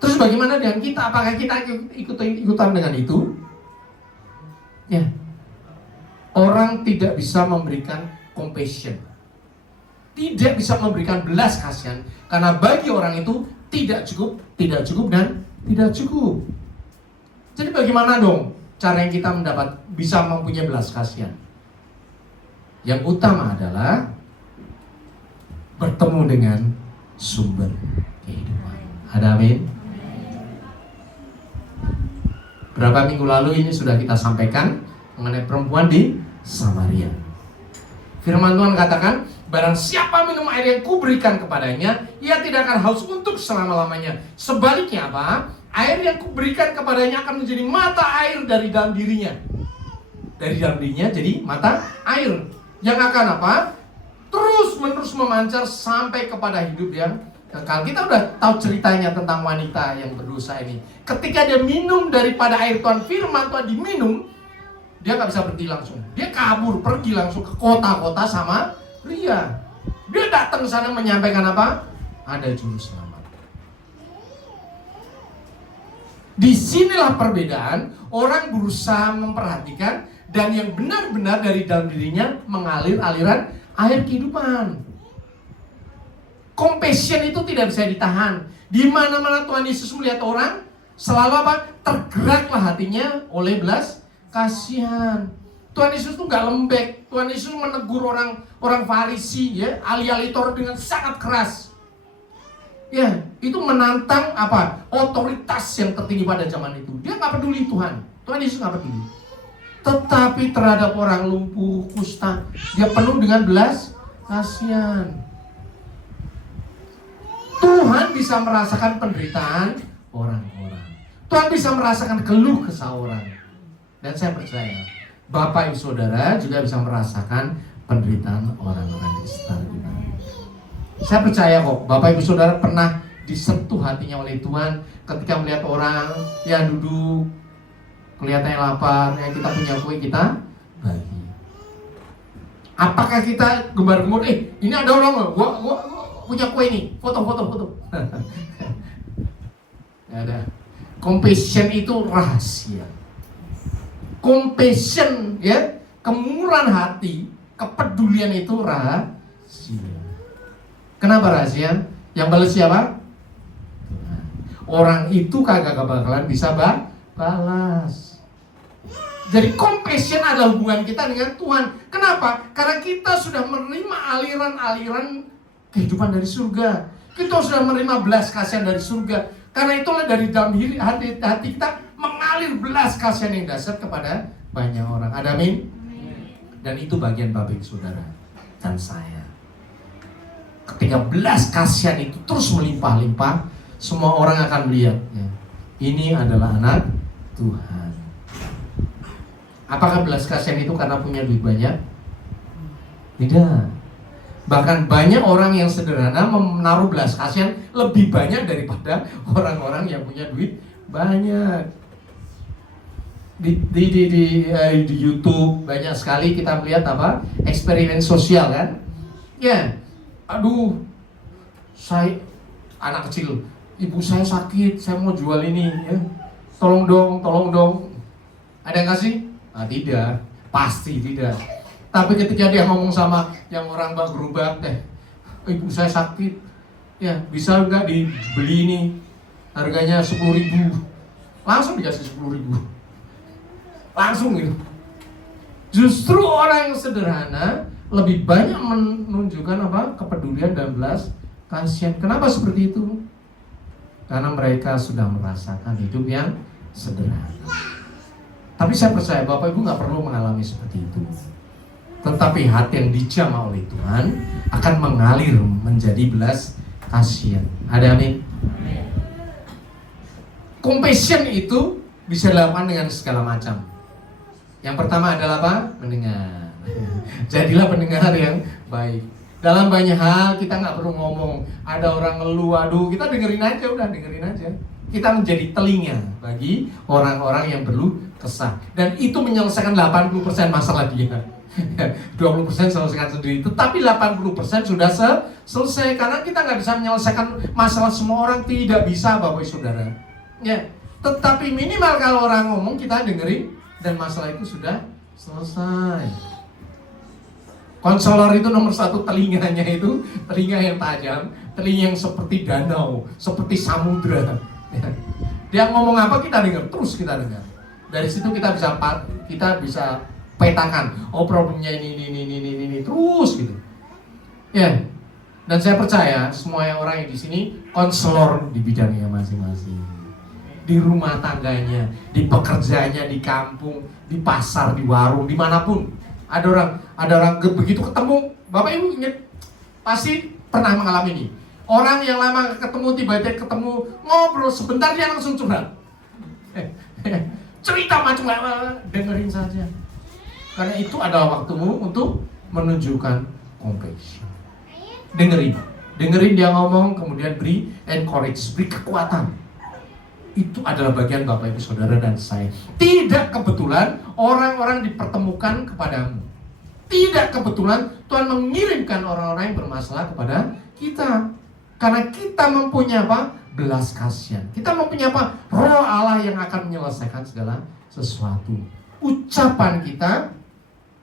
Terus bagaimana dengan kita? Apakah kita ikutan dengan itu? Ya. Orang tidak bisa memberikan compassion. Tidak bisa memberikan belas kasihan, karena bagi orang itu tidak cukup dan tidak cukup. Jadi bagaimana dong cara yang kita bisa mempunyai belas kasihan? Yang utama adalah bertemu dengan sumber kehidupan. Ada amin? Berapa minggu lalu ini sudah kita sampaikan mengenai perempuan di Samaria. Firman Tuhan katakan, barang siapa minum air yang kuberikan kepadanya, ia tidak akan haus untuk selama-lamanya. Sebaliknya apa? Air yang kuberikan kepadanya akan menjadi mata air dari dalam dirinya. Dari dalam dirinya jadi mata air. Yang akan apa? Terus-menerus memancar sampai kepada hidup yang kekal. Kita udah tahu ceritanya tentang wanita yang berdosa ini. Ketika dia minum daripada air Tuhan, firman Tuhan diminum, dia gak bisa berhenti langsung. Dia kabur, pergi langsung ke kota-kota Samaria. Dia datang ke sana menyampaikan apa? Ada juru selamat. Disinilah perbedaan. Orang berusaha memperhatikan, dan yang benar-benar dari dalam dirinya mengalir aliran air kehidupan. Compassion itu tidak bisa ditahan. Di mana-mana Tuhan Yesus melihat orang, selalu apa? Tergeraklah hatinya oleh belas kasihan. Tuhan Yesus itu nggak lembek. Tuhan Yesus menegur orang Farisi, ya, ahli-ahli Taurat dengan sangat keras. Ya, itu menantang apa? Otoritas yang tertinggi pada zaman itu. Dia nggak peduli Tuhan. Tuhan Yesus nggak peduli. Tetapi terhadap orang lumpuh, kusta, dia penuh dengan belas kasihan. bisa merasakan penderitaan orang-orang. Tuhan bisa merasakan keluh kesah orang. Dan saya percaya Bapak Ibu Saudara juga bisa merasakan penderitaan orang-orang di sekitar kita. Saya percaya kok Bapak Ibu Saudara pernah disentuh hatinya oleh Tuhan ketika melihat orang yang duduk kelihatannya lapar, yang kita punya kue kita bagi. Apakah kita gembar-gembor, ini ada orang loh, gua punya kue ini, foto. Nggak ada. Compassion itu rahasia. Compassion, ya, kemurahan hati, kepedulian itu rahasia. Kenapa rahasia? Yang balas siapa? Orang itu kagak bakalan bisa balas. Jadi compassion adalah hubungan kita dengan Tuhan. Kenapa? Karena kita sudah menerima aliran-aliran kehidupan dari surga. Kita sudah menerima belas kasihan dari surga. Karena itulah dari dalam hati kita mengalir belas kasihan yang dasar kepada banyak orang. Ada amin? Dan itu bagian Bapak Ibu Saudara dan saya. Ketika belas kasihan itu terus melimpah-limpah, semua orang akan melihatnya. Ini adalah anak Tuhan. Apakah belas kasihan itu karena punya duit banyak? Tidak. Bahkan banyak orang yang sederhana menaruh belas kasihan lebih banyak daripada orang-orang yang punya duit banyak. Di YouTube banyak sekali kita melihat apa? Eksperimen sosial kan? Ya. Aduh. Saya anak kecil, ibu saya sakit, saya mau jual ini ya. Tolong dong. Ada yang kasih? Nah, tidak, pasti tidak. Tapi ketika dia ngomong sama yang orang gerobak ibu saya sakit, ya bisa nggak dibeli ini, harganya 10.000, langsung dikasih 10.000, langsung gitu. Justru orang yang sederhana lebih banyak menunjukkan apa? Kepedulian dan belas kasihan. Kenapa seperti itu? Karena mereka sudah merasakan hidup yang sederhana. Tapi saya percaya Bapak Ibu nggak perlu mengalami seperti itu. Tetapi hati yang dijamah oleh Tuhan akan mengalir menjadi belas kasihan. Ada amin? Compassion itu bisa dilakukan dengan segala macam. Yang pertama adalah apa? Mendengar. Jadilah pendengar yang baik. Dalam banyak hal kita nggak perlu ngomong. Ada orang ngeluh, aduh, kita dengerin aja, udah dengerin aja. Kita menjadi telinga bagi orang-orang yang berkeluh kesah. Dan itu menyelesaikan 80% masalah dia. 20% selesaikan sendiri. Tetapi 80% sudah selesai. Karena kita nggak bisa menyelesaikan masalah semua orang. Tidak bisa Bapak Ibu Saudara. Ya. Tetapi minimal kalau orang ngomong kita dengerin. Dan masalah itu sudah selesai. Konselor itu nomor satu telinganya itu telinga yang tajam. Telinga yang seperti danau. Seperti samudra. Dia ngomong apa kita dengar, terus kita dengar. Dari situ kita bisa petakan. Oh problemnya ini terus gitu. Ya. Dan saya percaya semua orang yang di sini konselor di bidangnya masing-masing. Di rumah tangganya, di pekerjaannya, di kampung, di pasar, di warung, dimanapun. Ada orang begitu ketemu, Bapak Ibu ingat pasti pernah mengalami ini. Orang yang lama ketemu tiba-tiba ketemu ngobrol sebentar dia langsung curhat. Cerita macam-macam, dengerin saja. Karena itu adalah waktumu untuk menunjukkan compassion. Dengerin dia ngomong, kemudian beri encourage, beri kekuatan. Itu adalah bagian Bapak Ibu Saudara dan saya. Tidak kebetulan orang-orang dipertemukan kepadamu. Tidak kebetulan Tuhan mengirimkan orang-orang yang bermasalah kepada kita. Karena kita mempunyai apa? Belas kasihan. Kita mempunyai apa? Roh Allah yang akan menyelesaikan segala sesuatu. Ucapan kita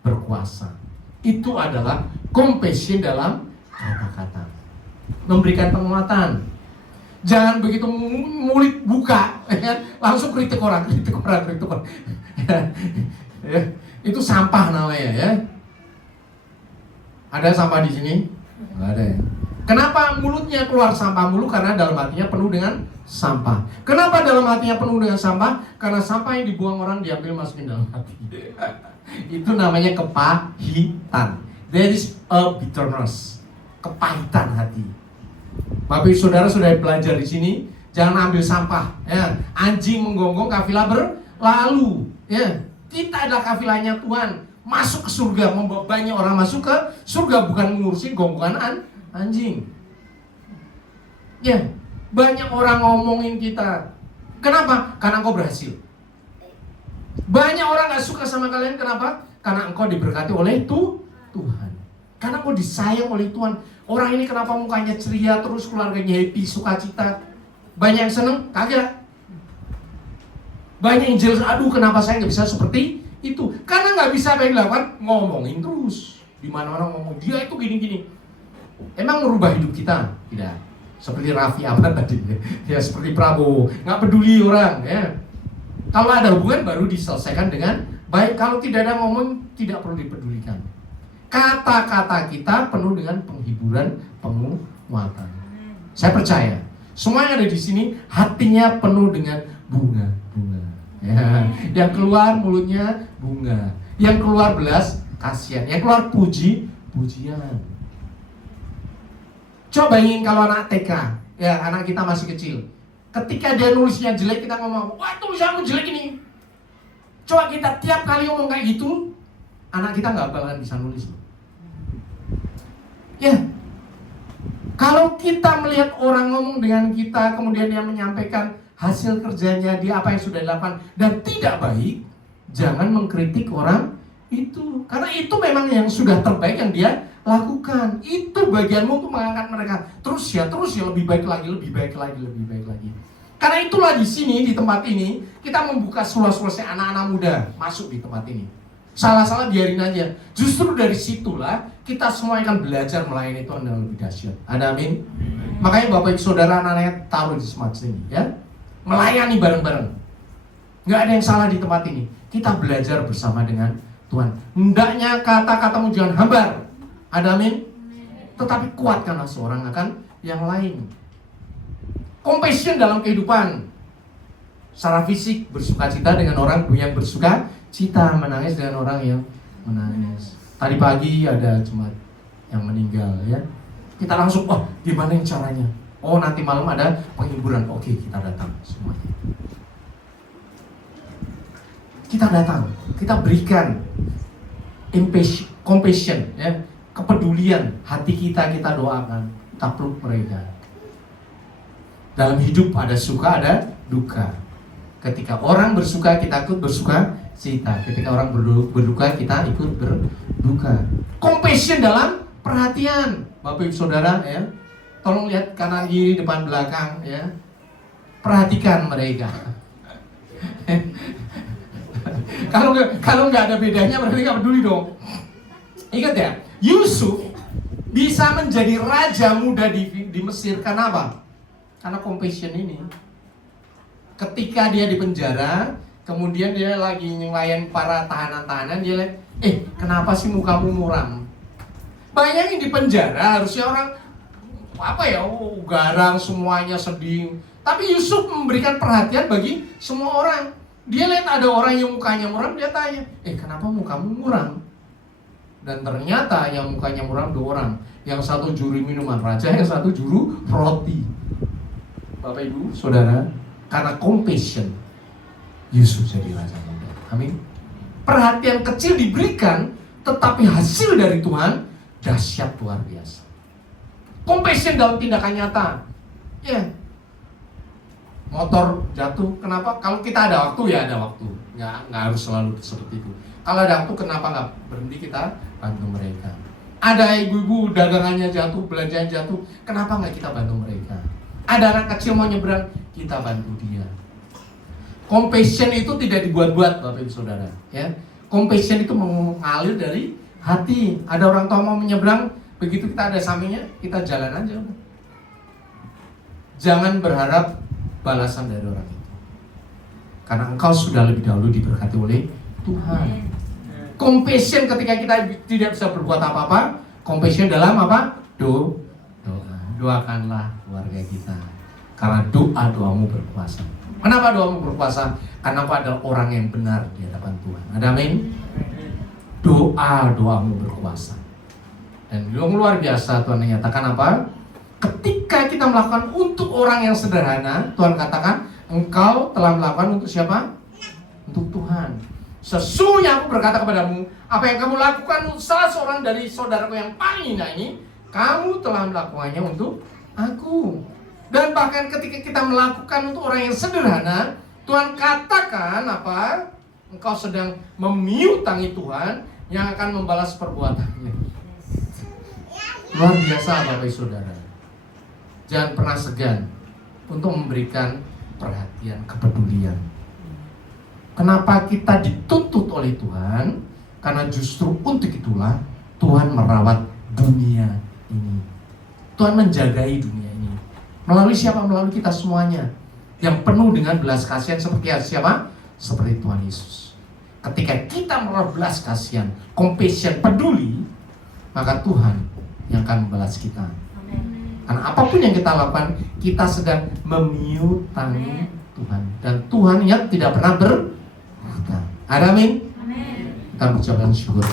berkuasa. Itu adalah compassion dalam kata-kata. Memberikan penguatan. Jangan begitu mulut buka, ya, langsung kritik orang. Ya, itu sampah namanya ya. Ada sampah di sini? Nggak ada ya. Kenapa mulutnya keluar sampah mulu? Karena dalam hatinya penuh dengan sampah. Kenapa dalam hatinya penuh dengan sampah? Karena sampah yang dibuang orang diambil masukin dalam hati. Itu namanya kepahitan. There is a bitterness. Kepahitan hati. Bapak Ibu Saudara sudah belajar di sini, jangan ambil sampah. Ya. Anjing menggonggong, kafilah berlalu. Ya. Kita adalah kafilahnya Tuhan, masuk ke surga, membawa banyak orang masuk ke surga, bukan ngurusin gonggongan anjing. Ya, banyak orang ngomongin kita. Kenapa? Karena engkau berhasil. Banyak orang gak suka sama kalian, kenapa? Karena engkau diberkati oleh Tuhan. Karena engkau disayang oleh Tuhan. Orang ini kenapa mukanya ceria terus, keluarganya happy, sukacita. Banyak yang seneng? Kagak. Banyak yang jelas, aduh kenapa saya gak bisa seperti itu. Karena gak bisa apa yang dilakukan, ngomongin terus. Dimana orang ngomong, dia itu gini-gini. Emang merubah hidup kita? Tidak. Seperti Raffi Ahmad tadi, ya seperti Prabowo, nggak peduli orang, ya. Kalau ada hubungan baru diselesaikan dengan baik. Kalau tidak ada ngomong, tidak perlu dipedulikan. Kata-kata kita penuh dengan penghiburan, penguatan. Saya percaya, semua yang ada di sini hatinya penuh dengan bunga-bunga. Ya. Yang keluar mulutnya bunga, yang keluar belas kasihan, yang keluar pujian. Coba bayangin kalau anak TK, ya anak kita masih kecil. Ketika dia nulisnya jelek, kita ngomong, wah tulisanmu jelek ini. Coba kita tiap kali ngomong kayak gitu, anak kita nggak bakalan bisa nulis. Ya, kalau kita melihat orang ngomong dengan kita, kemudian dia menyampaikan hasil kerjanya, dia apa yang sudah dilakukan, dan tidak baik, jangan mengkritik orang itu. Karena itu memang yang sudah terbaik yang dia lakukan. Itu bagianmu untuk mengangkat mereka. Terus ya lebih baik lagi. Karena itulah di sini, di tempat ini, kita membuka seluas-luasnya anak-anak muda masuk di tempat ini. Salah-salah biarin aja. Justru dari situlah kita semua akan belajar melayani Tuhan dengan lebih dahsyat. Ada amin? Makanya Bapak Ibu Saudara anak-anaknya taruh di smart sini, ya. Melayani bareng-bareng. Nggak ada yang salah di tempat ini. Kita belajar bersama dengan Tuhan. Hendaknya kata-katamu jangan hambar. Ada amin? Tetapi kuatkanlah seorang akan yang lain. Compassion dalam kehidupan. Secara fisik bersukacita dengan orang yang bersuka cita, menangis dengan orang yang menangis. Tadi pagi ada jemaat yang meninggal, ya. Kita langsung, oh gimana yang caranya? Oh nanti malam ada penghiburan. Oke, kita datang semuanya. Kita datang, kita berikan compassion, ya. Kepedulian, hati kita doakan, kita peluk mereka. Dalam hidup ada suka, ada duka. Ketika orang bersuka, kita ikut bersuka cita. Ketika orang berduka, kita ikut berduka. Compassion dalam perhatian. Bapak Ibu Saudara, ya, tolong lihat kanan kiri depan belakang, ya. Perhatikan mereka. Kalau nggak ada bedanya berarti nggak peduli dong. Ingat ya, Yusuf bisa menjadi raja muda di Mesir karena apa? Karena compassion ini. Ketika dia di penjara, kemudian dia lagi ngelayan para tahanan-tahanan, dia lihat, kenapa sih mukamu muram? Bayangin di penjara harusnya orang garang semuanya sedih. Tapi Yusuf memberikan perhatian bagi semua orang. Dia lihat ada orang yang mukanya muram, dia tanya, kenapa mukamu muram? Dan ternyata yang mukanya muram 2 orang. Yang satu juru minuman raja, yang satu juru roti. Bapak Ibu Saudara, karena compassion, Yusuf jadi raja muda. Amin. Perhatian kecil diberikan, tetapi hasil dari Tuhan dahsyat luar biasa. Compassion dalam tindakan nyata. Ya. Motor jatuh, kenapa? Kalau kita ada waktu, ya ada waktu. Nggak harus selalu seperti itu. Kalau ada waktu, kenapa nggak berhenti kita bantu mereka? Ada ibu-ibu dagangannya jatuh, belanjanya jatuh, kenapa nggak kita bantu mereka? Ada anak kecil mau nyebrang, kita bantu dia. Compassion itu tidak dibuat-buat, Bapak Ibu Saudara. Ya, compassion itu mengalir dari hati. Ada orang tua mau menyeberang, begitu kita ada sampingnya, kita jalan aja. Jangan berharap balasan dari orang itu, karena engkau sudah lebih dahulu diberkati oleh Tuhan. Compassion ketika kita tidak bisa berbuat apa-apa. Compassion dalam apa? Doa. Doakanlah keluarga kita, karena doamu berkuasa. Kenapa doamu berkuasa? Karena engkau adalah orang yang benar di hadapan Tuhan. Ada amin? Doamu berkuasa. Dan yang luar biasa Tuhan menyatakan apa? Ketika ketika kita melakukan untuk orang yang sederhana, Tuhan katakan, engkau telah melakukan untuk siapa? Untuk Tuhan. Sesungguhnya aku berkata kepadamu, apa yang kamu lakukan untuk salah seorang dari saudaraku yang paling hina ini, kamu telah melakukannya untuk aku. Dan bahkan ketika kita melakukan untuk orang yang sederhana, Tuhan katakan apa? Engkau sedang memiutangi Tuhan yang akan membalas perbuatannya. Luar biasa Bapak Saudara. Jangan pernah segan untuk memberikan perhatian, kepedulian. Kenapa kita dituntut oleh Tuhan? Karena justru untuk itulah Tuhan merawat dunia ini. Tuhan menjagai dunia ini. Melalui siapa? Melalui kita semuanya. Yang penuh dengan belas kasihan seperti siapa? Seperti Tuhan Yesus. Ketika kita merawat belas kasihan, compassion, peduli, maka Tuhan yang akan membalas kita. Karena apapun yang kita lakukan, kita sedang memiutangi Tuhan. Dan Tuhan yang tidak pernah berhutang. Amin. Kita mengucapkan syukur.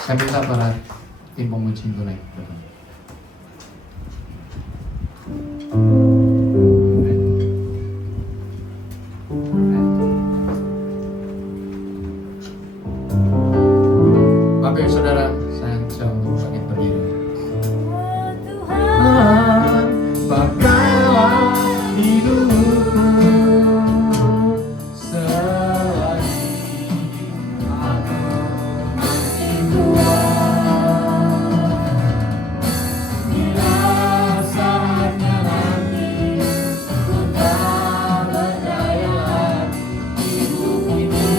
Saya minta para tim pemuji untuk naik ke depan. Bapak Ibu Saudara, saya ajak untuk bangkit berdiri. Tuhan, bakalah hidupku selagi aku masih kuat. Bila saatnya nanti ku tak berdaya lagi, hidup ini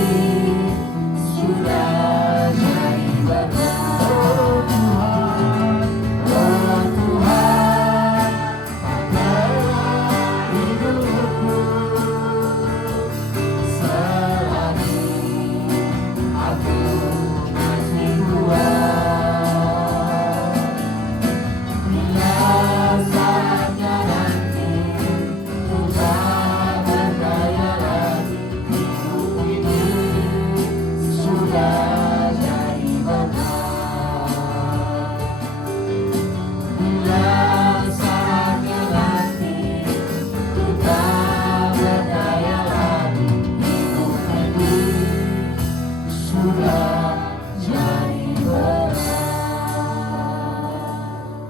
sudah jadi berat. Oh Tuhan, pakailah hidupku selagi aku masih kuat. Bila saatnya nanti ku tak berdaya lagi, hidup ini sudah jadi berat. Bila saatnya nanti ku tak berdaya lagi, hidup ini sudah jadi berat.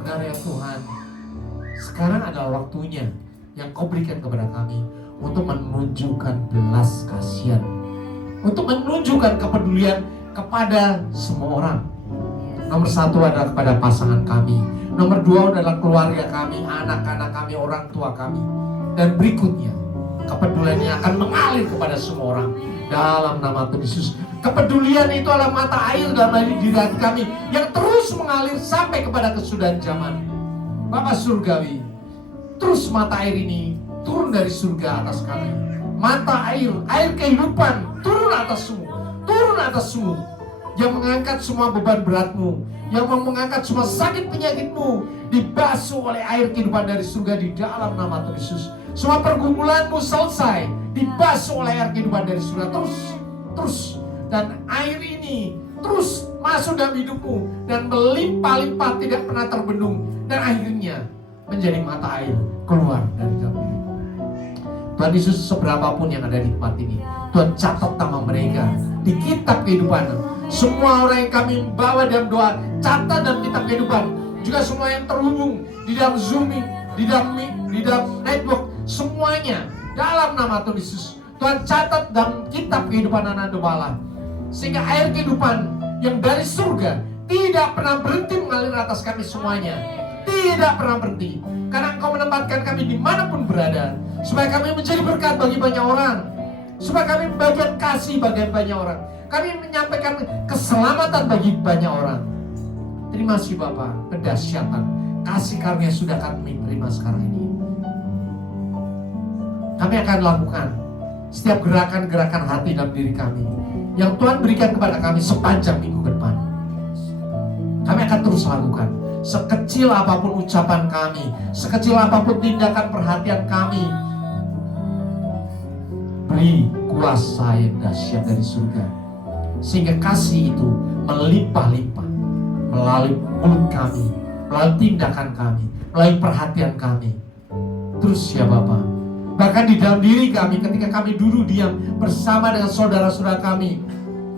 Benar ya Tuhan, sekarang adalah waktunya yang Kau berikan kepada kami untuk menunjukkan belas kasihan, untuk menunjukkan kepedulian kepada semua orang. Nomor satu adalah kepada pasangan kami. Nomor dua adalah keluarga kami, anak-anak kami, orang tua kami. Dan berikutnya, kepedulian yang akan mengalir kepada semua orang dalam nama Tuhan Yesus. Kepedulian itu adalah mata air dalam diri kami yang terus mengalir sampai kepada kesudahan zaman. Bapa Surgawi, terus mata air ini turun dari surga atas kami. Mata air, air kehidupan turun atasmu, turun atasmu, yang mengangkat semua beban beratmu, yang mengangkat semua sakit penyakitmu, dibasuh oleh air kehidupan dari surga di dalam nama Tuhan Yesus. Semua pergumulanmu selesai, dibasuh oleh air kehidupan dari surga. Terus, dan air ini terus masuk dalam hidupmu dan melimpah-limpah, tidak pernah terbendung, dan akhirnya menjadi mata air keluar dari dalam hidupmu. Tuhan Yesus, seberapapun yang ada di tempat ini, Tuhan catat nama mereka di kitab kehidupan. Semua orang yang kami bawa dalam doa, catat dalam kitab kehidupan. Juga semua yang terhubung di dalam Zooming, di dalam network, semuanya dalam nama Tuhan Yesus. Tuhan catat dalam kitab kehidupan anak domba, sehingga air kehidupan yang dari surga tidak pernah berhenti mengalir atas kami semuanya. Tidak pernah berhenti, karena Engkau menempatkan kami dimanapun berada, supaya kami menjadi berkat bagi banyak orang, supaya kami membagikan kasih bagi banyak orang, kami menyampaikan keselamatan bagi banyak orang. Terima kasih Bapa, kedahsyatan kasih karunia sudah kami terima sekarang ini. Kami akan lakukan setiap gerakan-gerakan hati dalam diri kami yang Tuhan berikan kepada kami sepanjang minggu ke depan. Kami akan terus lakukan. Sekecil apapun ucapan kami, sekecil apapun tindakan perhatian kami, beri kuasa yang dahsyat dari surga, sehingga kasih itu melimpah-limpah melalui mulut kami, melalui tindakan kami, melalui perhatian kami. Terus ya Bapa, bahkan di dalam diri kami ketika kami duduk diam bersama dengan saudara-saudara kami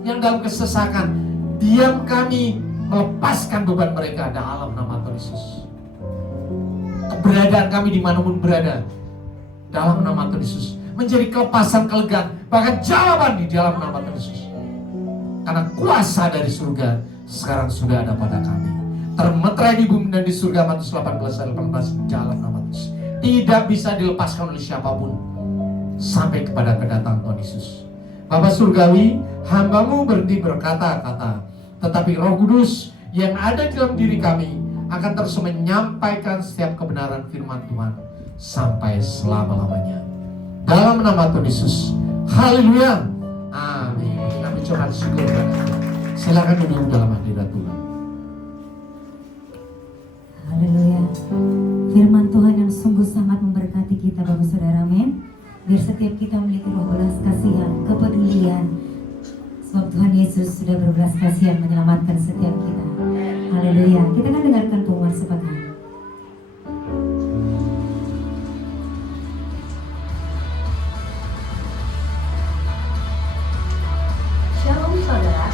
yang dalam kesesakan, diam kami melepaskan beban mereka dalam nama Tuhan Yesus. Keberadaan kami dimanapun berada dalam nama Tuhan Yesus menjadi kelepasan, kelegaan, bahkan jawaban di dalam nama Tuhan Yesus. Karena kuasa dari surga sekarang sudah ada pada kami, termeterai di bumi dan di surga. Matius 18 ayat 18 dalam nama Tuhan Yesus. Tidak bisa dilepaskan oleh siapapun sampai kepada kedatangan Tuhan Yesus. Bapa Surgawi, hamba-Mu berhenti berkata-kata, tetapi Roh Kudus yang ada di dalam diri kami akan terus menyampaikan setiap kebenaran firman Tuhan sampai selama-lamanya. Dalam nama Tuhan Yesus. Haleluya. Amin. Kami coba syukur. Silakan duduk dalam hadirat Tuhan. Haleluya. Firman Tuhan yang sungguh sangat memberkati kita Bapak Saudara, amin. Biar setiap kita memiliki roh belas kasihan, kepedulian. Sebab Tuhan Yesus sudah berbelas kasihan menyelamatkan setiap kita. Haleluya. Kita akan dengarkan pengumuman sebentar. Shalom saudara,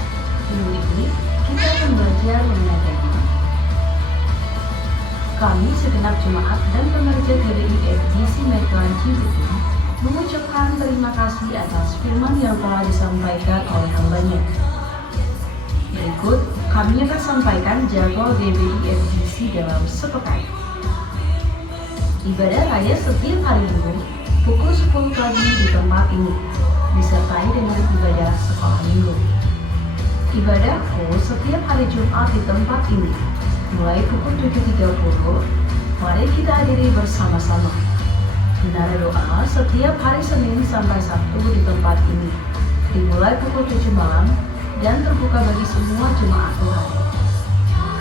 minggu ini kita akan belajar mengenai tema kami segenap jemaat dan pekerja GBI FGC Magelang Cibitung mengucapkan terima kasih atas firman yang telah disampaikan oleh hambanya. Berikut kami akan sampaikan jadwal GBI FGC dalam sepekan. Ibadah raya setiap hari Minggu pukul 10 pagi di tempat ini, disertai dengan ibadah sekolah minggu. Ibadah full setiap hari Jumat di tempat ini, mulai pukul 7.30. Mari kita hadiri bersama-sama. Menara doa setiap hari Senin sampai Sabtu di tempat ini, dimulai pukul 7 malam dan terbuka bagi semua jemaat Tuhan.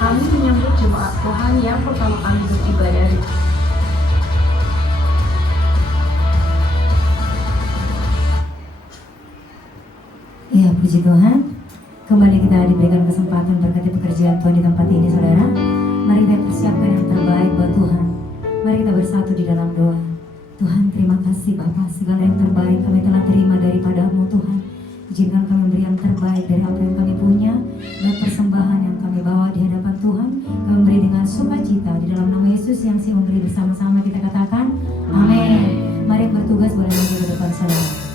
Kami menyambut jemaat Tuhan yang pertama kali beribadah di Ya, puji Tuhan. Kembali kita diberikan kesempatan berkati pekerjaan Tuhan di tempat ini, saudara. Mari kita persiapkan yang terbaik buat Tuhan. Mari kita bersatu di dalam doa. Tuhan, terima kasih Bapa, segala yang terbaik kami telah terima daripada-Mu Tuhan. Izinkan kami memberi yang terbaik dari apa yang kami punya dan persembahan yang kami bawa di hadapan Tuhan. Kami memberi dengan sukacita di dalam nama Yesus yang siap memberi bersama-sama. Kita katakan amin. Mari yang bertugas boleh maju ke depan saudara.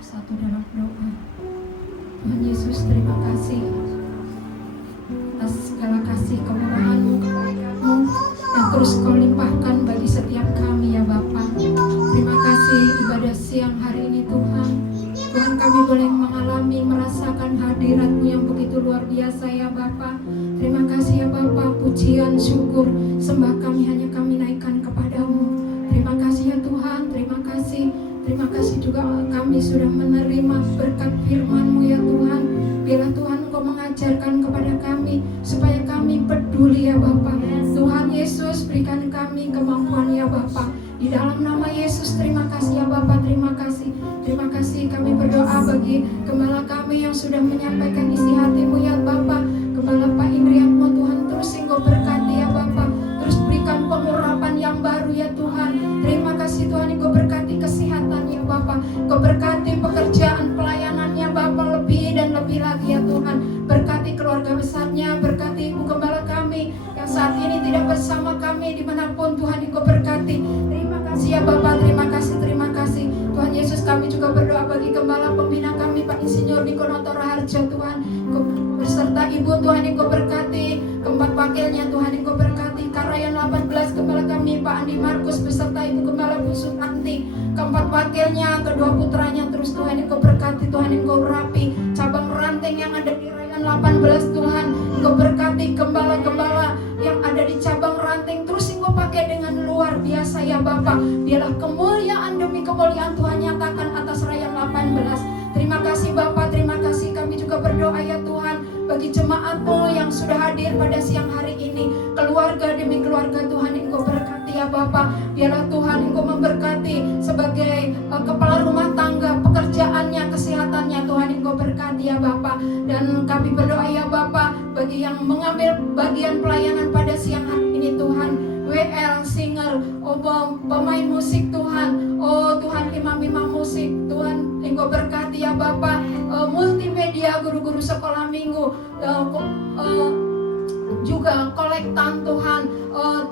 bersatu dalam doa. Tuhan Yesus, terima kasih atas segala kasih kemurahan-Mu yang terus Kau limpahkan bagi setiap kami ya Bapa. Terima kasih ibadah siang hari ini Tuhan. Tuhan, kami boleh mengalami, merasakan hadirat-Mu yang begitu luar biasa ya Bapa. Terima kasih ya Bapa, pujian, syukur, sembah kami hanya kami naikkan kepadamu. Terima kasih ya Tuhan, terima kasih. Terima kasih juga kami sudah menerima berkat firman-Mu ya Tuhan. Biarlah Tuhan Engkau mengajarkan kepada kami supaya kami peduli ya Bapa. Tuhan Yesus, berikan kami kemampuan ya Bapa. Di dalam nama Yesus, terima kasih ya Bapa, terima kasih. Terima kasih, kami berdoa bagi gembala kami yang sudah menyampaikan isi hati-Mu ya Bapa. Gembala Pak Indriatmo, Tuhan terus Engkau berkati ya Bapa. Terus berikan pengurapan yang baru ya Tuhan. Terima kasih Tuhan, Engkau berkati kesehatan ya Bapa. Engkau berkati pekerjaan pelayanannya Bapa lebih dan lebih lagi ya Tuhan. Berkati keluarga besarnya, berkati Ibu Gembala kami yang saat ini tidak bersama kami dimanapun Tuhan Engkau berkati. Terima kasih ya Bapa, terima kasih, terima kasih. Tuhan Yesus, kami juga berdoa bagi Gembala pembina kami Pak Insinyur Nikonoto Raharjo Tuhan. Engkau beserta Ibu Tuhan Engkau berkati, keempat wakilnya Tuhan Engkau berkati. Karayan 18 Gembala kami Pak Andi Markus beserta Ibu Gembala Bu Sutanti, keempat wakilnya, kedua putranya terus Tuhan Engkau berkati, Tuhan Engkau rapi. Cabang ranting yang ada di Rayan 18 Tuhan Engkau berkati, gembala-gembala yang ada di cabang ranting terus Engkau pakai dengan luar biasa ya Bapa. Biarlah kemuliaan demi kemuliaan Tuhan nyatakan atas Rayan 18. Terima kasih Bapa, terima kasih. Kami juga berdoa ya Tuhan bagi jemaat-Mu yang sudah hadir pada siang hari ini. Keluarga demi keluarga Tuhan Engkau berkati ya Bapa. Biarlah Tuhan Engkau memberkati sebagai kepala rumah tangga, pekerjaannya, kesehatannya Tuhan Engkau berkati ya Bapa. Dan kami berdoa ya Bapa bagi yang mengambil bagian pelayanan pada siang hari ini Tuhan. WL, singer, pemain musik Tuhan. Oh Tuhan, imam-imam musik Tuhan Engkau berkati ya Bapa. Multimedia, guru-guru sekolah minggu, juga kolektan Tuhan,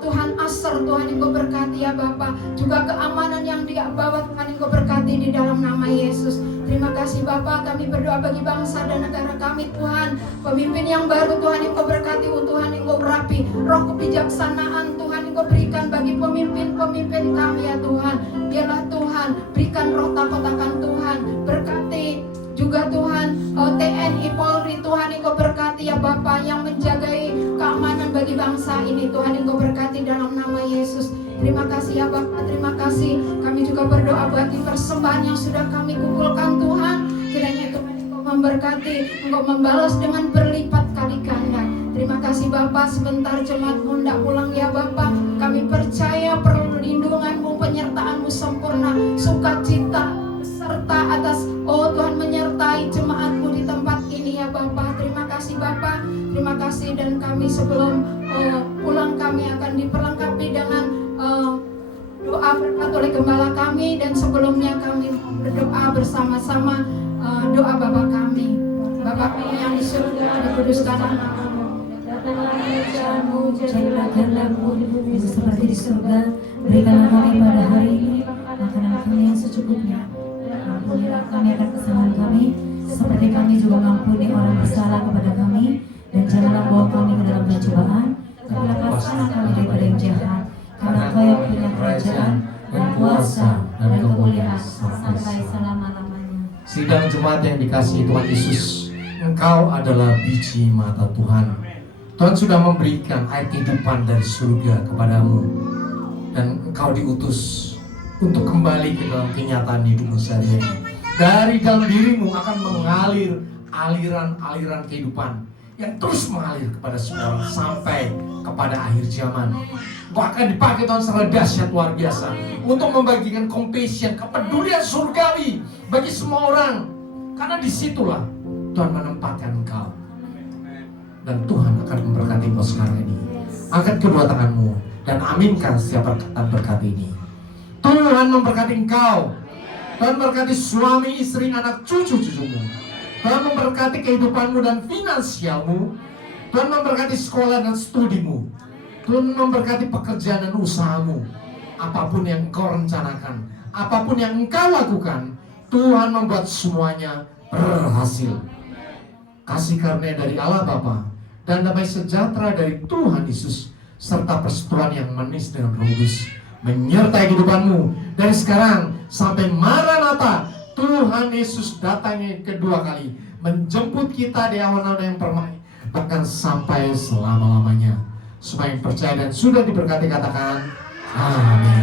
Tuhan Aser Tuhan Engkau berkati ya Bapa. Juga keamanan yang dia bawa Tuhan Engkau berkati di dalam nama Yesus. Terima kasih Bapa, kami berdoa bagi bangsa dan negara kami Tuhan. Pemimpin yang baru Tuhan Engkau berkati, Tuhan Engkau rapi. Roh kebijaksanaan Tuhan Engkau berikan bagi pemimpin-pemimpin kami ya Tuhan. Biarlah Tuhan berikan roh takut-akan Tuhan. Berkati juga Tuhan TNI Polri Tuhan Engkau berkati ya Bapa, yang menjagai keamanan bagi bangsa ini Tuhan Engkau berkati dalam nama Yesus. Terima kasih ya Bapa, terima kasih. Kami juga berdoa bagi persembahan yang sudah kami kumpulkan Tuhan. Kiranya Tuhan Engkau memberkati, Engkau membalas dengan berlipat kali ganda. Terima kasih Bapa, sebentar jemaat-Mu hendak pulang ya Bapa. Kami percaya perlindungan-Mu, penyertaan-Mu sempurna, sukacita serta atas Tuhan menyertai jemaat-Mu di tempat ini ya Bapa. Terima kasih Bapa, terima kasih. Dan kami sebelum pulang kami akan diperlengkapi dengan doa berkat oleh gembala kami. Dan sebelumnya kami berdoa bersama-sama doa Bapa kami. Bapa kami yang di surga, dikuduskan nama-Mu, datanglah kerajaan-Mu, jadilah kehendak-Mu di bumi seperti di surga. Berikanlah kami pada hari ini makanan kami yang secukupnya. Ampunilah kami akan kesalahan kami, seperti kami juga mengampuni orang bersalah kepada kami. Dan janganlah bawa kami ke dalam pencobaan, tapi lepaskanlah kami daripada yang jahat. Karena Kau yang punya kerajaan dan kuasa dan kemuliaan sampai selama-lamanya. Sidang jemaat yang dikasihi Tuhan Yesus, Engkau adalah biji mata Tuhan. Tuhan sudah memberikan air kehidupan dari surga kepadamu, dan Engkau diutus untuk kembali ke dalam kenyataan hidupmu sehari-hari. Dari dalam dirimu akan mengalir aliran-aliran kehidupan yang terus mengalir kepada semua orang sampai kepada akhir zaman. Engkau akan dipakai Tuhan secara dahsyat luar biasa untuk membagikan compassion, kepedulian surgawi bagi semua orang. Karena disitulah Tuhan menempatkan engkau. Dan Tuhan akan memberkati engkau sekarang ini. Angkat kedua tanganmu dan aminkan setiap berkat ini. Tuhan memberkati engkau. Tuhan memberkati suami, istri, anak, cucu-cucumu. Tuhan memberkati kehidupanmu dan finansialmu. Tuhan memberkati sekolah dan studimu. Tuhan memberkati pekerjaan dan usahamu. Apapun yang engkau rencanakan, apapun yang engkau lakukan, Tuhan membuat semuanya berhasil. Kasih karunia dari Allah Bapa dan damai sejahtera dari Tuhan Yesus serta persekutuan yang manis dengan Roh Kudus menyertai kehidupanmu dari sekarang sampai Maranatha. Tuhan Yesus datangnya kedua kali menjemput kita di awan-awan yang permai, bahkan sampai selama-lamanya. Supaya yang percaya dan sudah diberkati katakan amin.